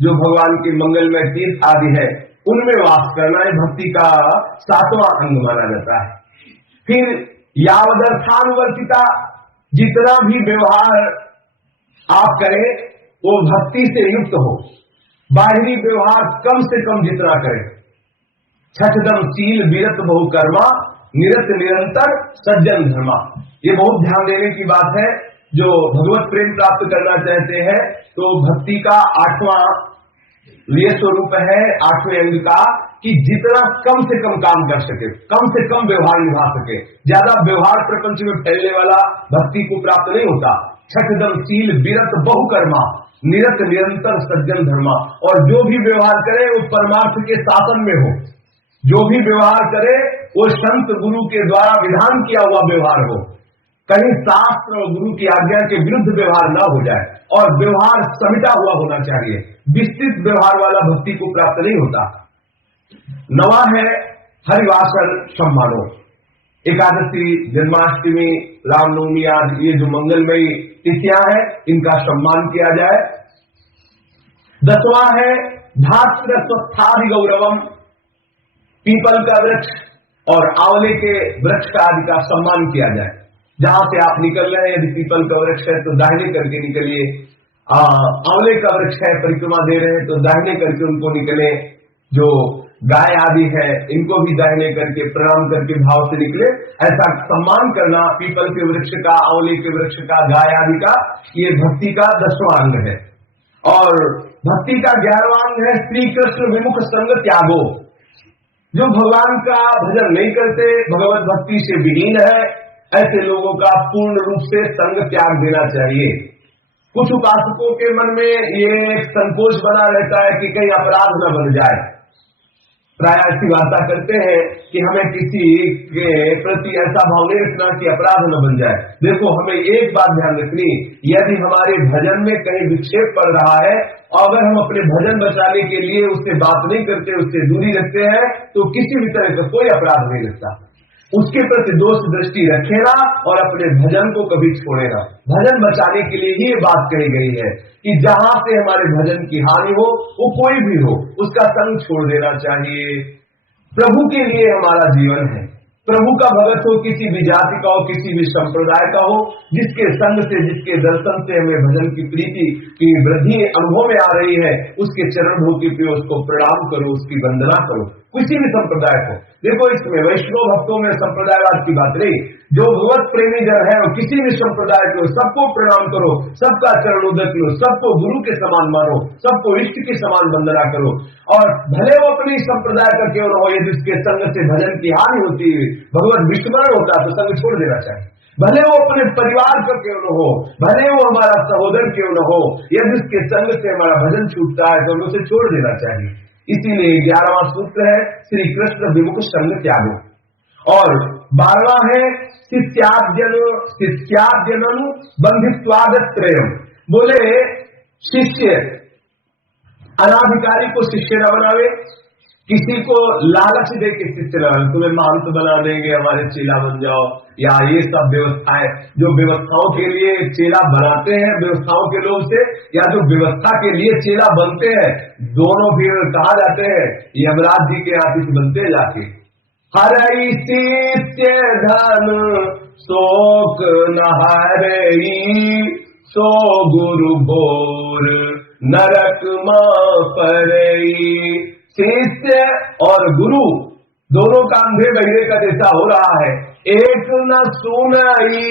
जो भगवान के मंगलमय तीर्थ आदि है, उनमें वास करना है भक्ति का सातवां अंग माना जाता है। फिर यावदर्थानुवर्तिता, जितना भी व्यवहार आप करें वो भक्ति से युक्त हो। बाहरी व्यवहार कम से कम जितना करें। छठदम शील विरत बहुकर्मा, निरत निरंतर सज्जन धर्मा। ये बहुत ध्यान देने की बात है। जो भगवत प्रेम प्राप्त करना चाहते हैं तो भक्ति का 8वां ये स्वरूप है, 8वें अंग का, कि जितना कम से कम काम कर सके, कम से कम व्यवहार निभा सके। ज्यादा व्यवहार प्रपंच में फैलने वाला भक्ति को प्राप्त नहीं होता। छठदम शील विरत बहुकर्मा, निरत निरंतर सज्जन धर्मा। और जो भी व्यवहार करे वो परमार्थ के शासन में हो, जो भी व्यवहार करे वो संत गुरु के द्वारा विधान किया हुआ व्यवहार हो, कहीं शास्त्र और गुरु की आज्ञा के विरुद्ध व्यवहार न हो जाए, और व्यवहार समिटा हुआ होना चाहिए। विस्तृत व्यवहार वाला भक्ति को प्राप्त नहीं होता। 9वां है हरिवासर सम्मानो, एकादशी, जन्माष्टमी, रामनवमी आदि ये जो मंगलमयी तिथियां हैं इनका सम्मान किया जाए। 10वां है धात्र गौरवम, पीपल का वृक्ष और आंवले के वृक्ष का आदि का सम्मान किया जाए। जहां से आप निकल रहे हैं, यदि पीपल का वृक्ष है तो दाहिने करके निकलिए, आंवले का वृक्ष है, परिक्रमा दे रहे हैं तो दाहिने करके उनको निकले, जो गाय आदि है इनको भी दाहिने करके प्रणाम करके भाव से निकले। ऐसा सम्मान करना पीपल के वृक्ष का, आंवले के वृक्ष का, गाय आदि का, ये भक्ति का 10वां अंग है। और भक्ति का 11वां अंग है श्री कृष्ण विमुख संग त्यागो। जो भगवान का भजन नहीं करते, भगवत भक्ति से विहीन है, ऐसे लोगों का पूर्ण रूप से संग त्याग देना चाहिए। कुछ उपासकों के मन में ये संकोच बना रहता है कि कहीं अपराध न बन जाए। प्राय ऐसी वार्ता करते हैं कि हमें किसी के प्रति ऐसा भाव नहीं रखना कि अपराध न बन जाए। देखो, हमें एक बात ध्यान रखनी, यदि हमारे भजन में कहीं विक्षेप पड़ रहा है और अगर हम अपने भजन बचाने के लिए उससे बात नहीं करते, उससे दूरी रखते हैं, तो किसी भी तरह का कोई अपराध नहीं लगता। उसके प्रति दोष दृष्टि रखेना और अपने भजन को कभी छोड़ेना। भजन बचाने के लिए ही ये बात कही गई है कि जहां से हमारे भजन की हानि हो, वो कोई भी हो, उसका संग छोड़ देना चाहिए। प्रभु के लिए हमारा जीवन है। प्रभु का भगत हो, किसी भी जाति का हो, किसी भी संप्रदाय का हो, जिसके संग से, जिसके दर्शन से हमें भजन की प्रीति की वृद्धि अनुभव में आ रही है, उसके चरण धो के पियो, उसको प्रणाम करो, उसकी वंदना करो, किसी भी संप्रदाय को। देखो, इसमें वैष्णव भक्तों में संप्रदायवाद की बात नहीं। जो भगवत प्रेमी जन है, वो किसी भी संप्रदाय को, सबको प्रणाम करो, सबका चरणोदक लो, सबको गुरु के समान मानो, सबको इष्ट के समान वंदना करो। और भले वो अपनी संप्रदाय का क्यों न हो, यदि उसके संग से भजन की हानि होती है, भगवत विस्मरण होता है, तो संग छोड़ देना चाहिए। भले वो अपने परिवार का क्यों न हो, भले वो हमारा सहोदर क्यों न हो, यदि उसके संग से हमारा भजन छूटता है तो हमें उसे छोड़ देना चाहिए। इसीलिए 11वां सूत्र है श्री कृष्ण विमुख संग त्यागो। और 12वां है शिष्याद्यन बंधित्वाद त्रयम्। बोले शिष्य अनाधिकारी को शिष्य न बनावे, किसी को लालच दे के शिष्य न बनावे, तुम्हें महंत बना देंगे, हमारे चेला बन जाओ, या ये सब व्यवस्थाएं जो व्यवस्थाओं के लिए चेला बनाते हैं व्यवस्थाओं के लोग से, या जो व्यवस्था के लिए चेला बनते हैं, दोनों फिर कहा जाते हैं यमराज जी के आशीष बनते जाके। हरई शिष्य धन शोक नहरई, सो गुरु बोर नरक मां परई। शिष्य और गुरु दोनों का अंधे बहिरे का जैसा हो रहा है, एक न सुनई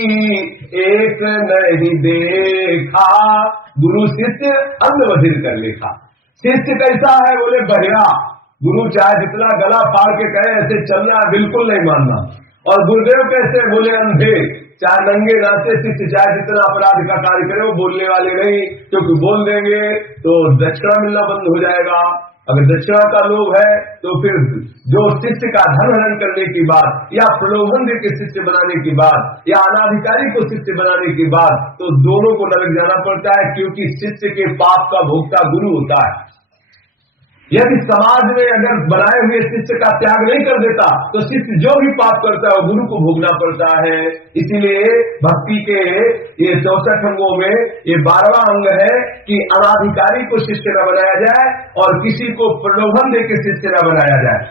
एक नहीं देखा, गुरु शिष्य अंध बधिर कर लेखा। शिष्य कैसा है? बोले बहिरा। गुरु चाहे जितना गला फाड़ के कहे ऐसे चलना, बिल्कुल नहीं मानना। और गुरुदेव कैसे? बोले अंधे, चाहे नंगे नाचे शिष्य चाहे जितना अपराध का कार्य करे, वो बोलने वाले नहीं, क्योंकि बोल देंगे तो दक्षिणा मिलना बंद हो जाएगा। अगर दक्षिणा का लोभ है तो फिर जो शिष्य का धन हरण करने की बात, या प्रलोभन दे के शिष्य बनाने की बात, या अनाधिकारी को शिष्य बनाने की बात, तो दोनों को नरक जाना पड़ता है, क्योंकि शिष्य के पाप का भोक्ता गुरु होता है। यदि समाज में अगर बनाए हुए शिष्य का त्याग नहीं कर देता, तो शिष्य जो भी पाप करता है वो गुरु को भोगना पड़ता है। इसीलिए भक्ति के ये 64 अंगों में ये 12वां अंग है कि अनाधिकारी को शिष्य न बनाया जाए और किसी को प्रलोभन देकर शिष्य न बनाया जाए।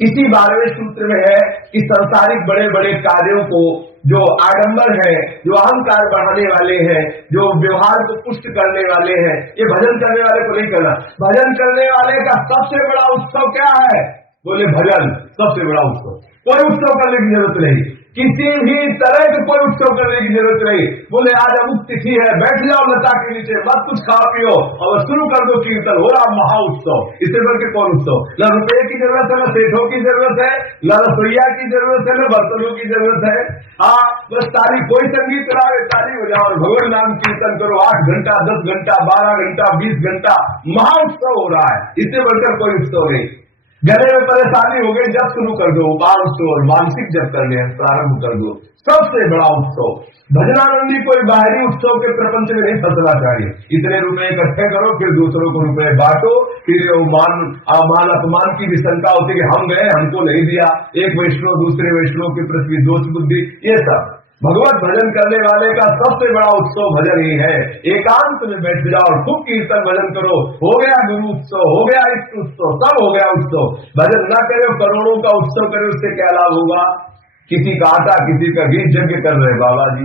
इसी 12वें सूत्र में है कि सांसारिक बड़े बड़े कार्यों को, जो आडंबर है, जो अहंकार बढ़ाने वाले हैं, जो व्यवहार को पुष्ट करने वाले हैं, ये भजन करने वाले को नहीं करना। भजन करने वाले का सबसे बड़ा उत्सव क्या है? बोले भजन सबसे बड़ा उत्सव। कोई उत्सव करने की जरूरत नहीं, किसी भी तरह के कोई उत्सव करने की जरूरत नहीं। बोले आज अमुक तिथि है, बैठ जाओ लता के नीचे, मत कुछ खाओ पियो और शुरू कर दो कीर्तन, हो रहा महा उत्सव। इससे बढ़ के कौन उत्सव? न रुपये की जरूरत है, न सेठों की जरूरत है, न रसोईया की जरूरत है, न बर्तनों की जरूरत है। हाँ, बस ताली, कोई संगीत करावे, ताली बजाओ और भगवान नाम कीर्तन करो। 8 घंटा, 10 घंटा, 12 घंटा, 20 घंटा महा उत्सव हो रहा है। इससे बढ़कर कोई उत्सव नहीं। गले में परेशानी हो गई, जब शुरू कर दो उपास और मानसिक जब करने प्रारंभ कर दो। सबसे बड़ा उत्सव भजनानंदी कोई बाहरी उत्सव के प्रपंच में नहीं फंसना चाहिए। इतने रुपए इकट्ठे करो, फिर दूसरों को रुपए बांटो, फिर मान अपमान की भी शंका होती कि हम गए हमको नहीं दिया, एक वैष्णव दूसरे वैष्णव के प्रति दोष बुद्धि, ये सब। भगवत भजन करने वाले का सबसे बड़ा उत्सव भजन ही है। एकांत में बैठ जाओ और खूब कीर्तन भजन करो, हो गया गुरु उत्सव, हो गया इष्ट उत्सव, सब हो गया उत्सव। भजन न करे, करोड़ों का उत्सव करे, उससे क्या लाभ होगा? किसी का आटा किसी का घी यज्ञ कर रहे बाबा जी।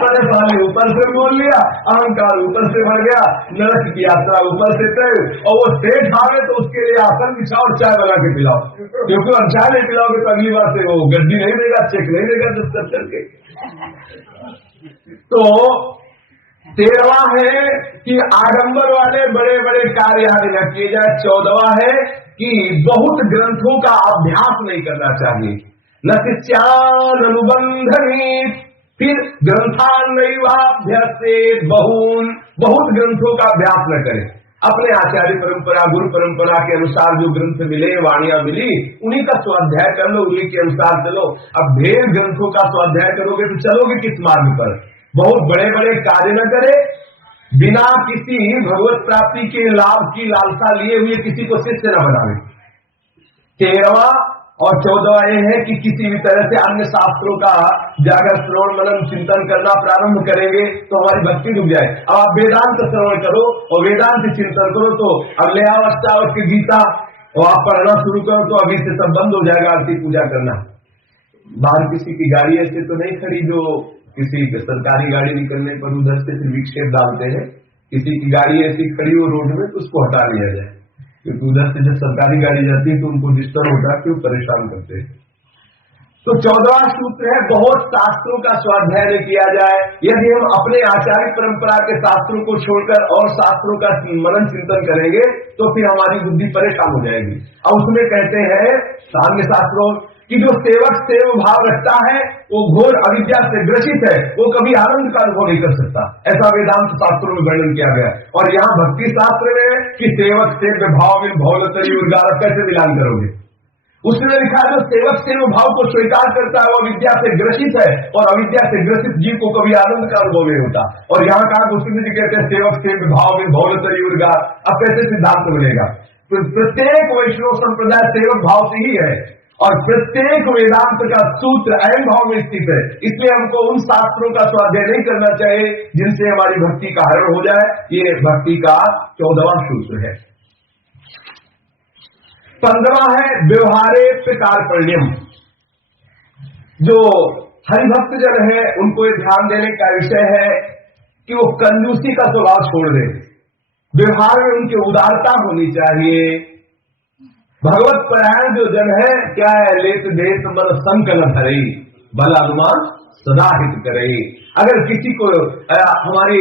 परेशानी ऊपर से बोल लिया, अहंकार ऊपर से भर गया, नरक की यात्रा ऊपर से तय, और वो सेठ आवे तो उसके लिए आसन बिछाओ और चाय बना के पिलाओ, क्योंकि हम चाय नहीं पिलाओगे तो अगली बार से वो गड्डी नहीं देगा, चेक नहीं देगा दस्तखत करके। तो 13वां है कि आडंबर वाले बड़े बड़े कार्य आदि न किए जाए। 14वां है कि बहुत ग्रंथों का अभ्यास नहीं करना चाहिए, न शिष्यान अनुबंधनी, फिर ग्रंथान्नैवाभ्यसेत बहून, बहुत ग्रंथों का अभ्यास न करें। अपने आचार्य परंपरा गुरु परंपरा के अनुसार जो ग्रंथ मिले, वाणियां मिली, उन्हीं का स्वाध्याय कर लो, उन्हीं के अनुसार चलो। अब ढेर ग्रंथों का स्वाध्याय करोगे तो चलोगे किस मार्ग पर? बहुत बड़े बड़े कार्य न करे, बिना किसी भगवत प्राप्ति के लाभ की लालसा लिए हुए किसी को शिष्य न बनावे। 13वां और 14वां ये है कि किसी भी तरह से अन्य शास्त्रों का जागर श्रवण मनन चिंतन करना प्रारंभ करेंगे तो हमारी भक्ति डूब जाए। अब आप वेदांत श्रवण करो और वेदांत चिंतन करो तो अगले अष्टावक्र की गीता और आप पढ़ना शुरू करो तो अभी से सब बंद हो जाएगा आरती पूजा करना। बाहर किसी की गाड़ी ऐसे तो नहीं खड़ी जो किसी सरकारी गाड़ी निकलने पर उधर से फिर विक्षेप डालते हैं, किसी की गाड़ी ऐसी खड़ी हो रोड में तो उसको हटा लिया जाए, क्योंकि उधर से जब सरकारी गाड़ी जाती है तो उनको डिस्टर्ब होता है, क्यों परेशान करते हैं। तो 14वां सूत्र है, बहुत शास्त्रों का स्वाध्याय नहीं किया जाए। यदि हम अपने आचार्य परंपरा के शास्त्रों को छोड़कर और शास्त्रों का मनन चिंतन करेंगे तो फिर हमारी बुद्धि परेशान हो जाएगी। और उसमें कहते हैं सामान्य शास्त्रों कि जो सेवक सेव भाव रखता है वो घोर अविद्या से ग्रसित है, वो कभी आनंद का अनुभव नहीं कर सकता, ऐसा वेदांत शास्त्रों में वर्णन किया गया। और यहाँ भक्ति शास्त्र में कि सेवक सेव भाव में भौलतरी उर्गार कैसे मिलान करोगे? उसने लिखा है जो सेवक सेव भाव को स्वीकार करता है वो अविद्या से ग्रसित है, और अविद्या से ग्रसित जीव को कभी आनंद का अनुभव नहीं होता। और यहाँ कहा गोस्वामी जी कहते हैं सेवक सेव भाव में भौलतरी उर्गार। अब कैसे सिद्धांत बनेगा? तो प्रत्येक वैष्णव संप्रदाय सेवक भाव से ही है, और प्रत्येक वेदांत का सूत्र अहम भाव में स्थित है। इसलिए हमको उन शास्त्रों का स्वाध्याय नहीं करना चाहिए जिनसे हमारी भक्ति का हरण हो जाए। ये भक्ति का 14वां सूत्र है। 15वां है व्यवहारे कार्पण्यम। जो हरिभक्त जन है उनको ये ध्यान देने का विषय है कि वो कंजूसी का स्वभाव छोड़ दें, व्यवहार में उनकी उदारता होनी चाहिए। भगवत परायण जो जन है क्या है, लेत देत मन संकलन हरे भला अनुमान सदा हित करे। अगर किसी को हमारे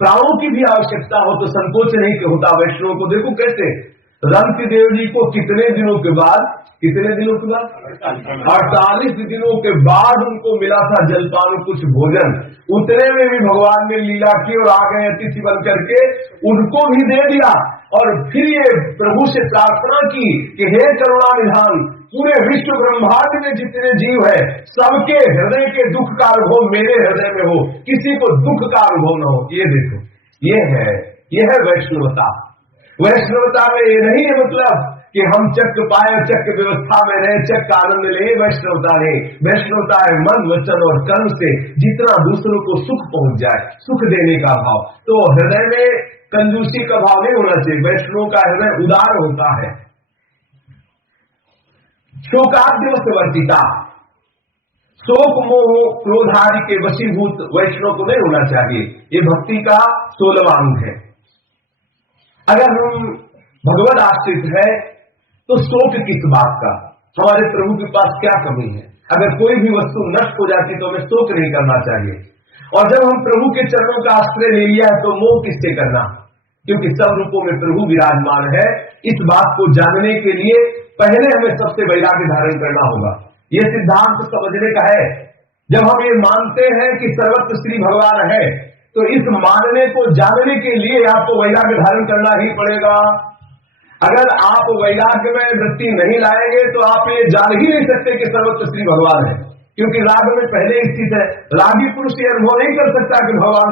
प्राणों की भी आवश्यकता हो तो संकोच नहीं होता। वैष्णव को देखो कैसे रंति देव जी को कितने दिनों के बाद 48 दिनों के बाद उनको मिला था जलपान कुछ भोजन, उतने में भी भगवान ने लीला की और आ गए अतिथि बन करके उनको भी दे दिया। और फिर ये प्रभु से प्रार्थना की कि हे करुणा निधान, पूरे विश्व ब्रह्मांड में जितने जीव है सबके हृदय के दुख का अनुभव मेरे हृदय में हो, किसी को दुख का अनुभव न हो। ये देखो, ये है वैष्णवता। वैष्णवता में ये नहीं है मतलब कि हम चक्र पाए, चक्र व्यवस्था में रहे, चक्र आनंद ले, वैष्णवता नहीं। वैष्णवता है मन वचन और कर्म से जितना दूसरों को सुख पहुंच जाए, सुख देने का भाव। तो हृदय में कंजूसी का भाव नहीं होना चाहिए। वैष्णव का हृदय उदार होता है। शोकाद्यवशवर्तिता, शोक मोह क्रोध आदि के वशीभूत वैष्णव को नहीं होना चाहिए। ये भक्ति का 16वां अंग है। अगर हम भगवत आश्रित है तो शोक किस बात का? हमारे प्रभु के पास क्या कमी है? अगर कोई भी वस्तु नष्ट हो जाती तो हमें शोक नहीं करना चाहिए। और जब हम प्रभु के चरणों का आश्रय ले लिया है तो मोह किससे करना? क्योंकि सब रूपों में प्रभु विराजमान है। इस बात को जानने के लिए पहले हमें सबसे वैराग्य धारण करना होगा। ये सिद्धांत समझने का है। जब हम ये मानते हैं कि सर्वत्र श्री भगवान है तो इस मानने को जानने के लिए आपको वैराग्य धारण करना ही पड़ेगा। अगर आप वैराग्य में वृत्ति नहीं लाएंगे तो आप ये जान ही नहीं सकते कि सर्वत्र श्री भगवान है, क्योंकि राग में पहले स्थित है। रागी पुरुष ये अनुभव नहीं कर सकता कि भगवान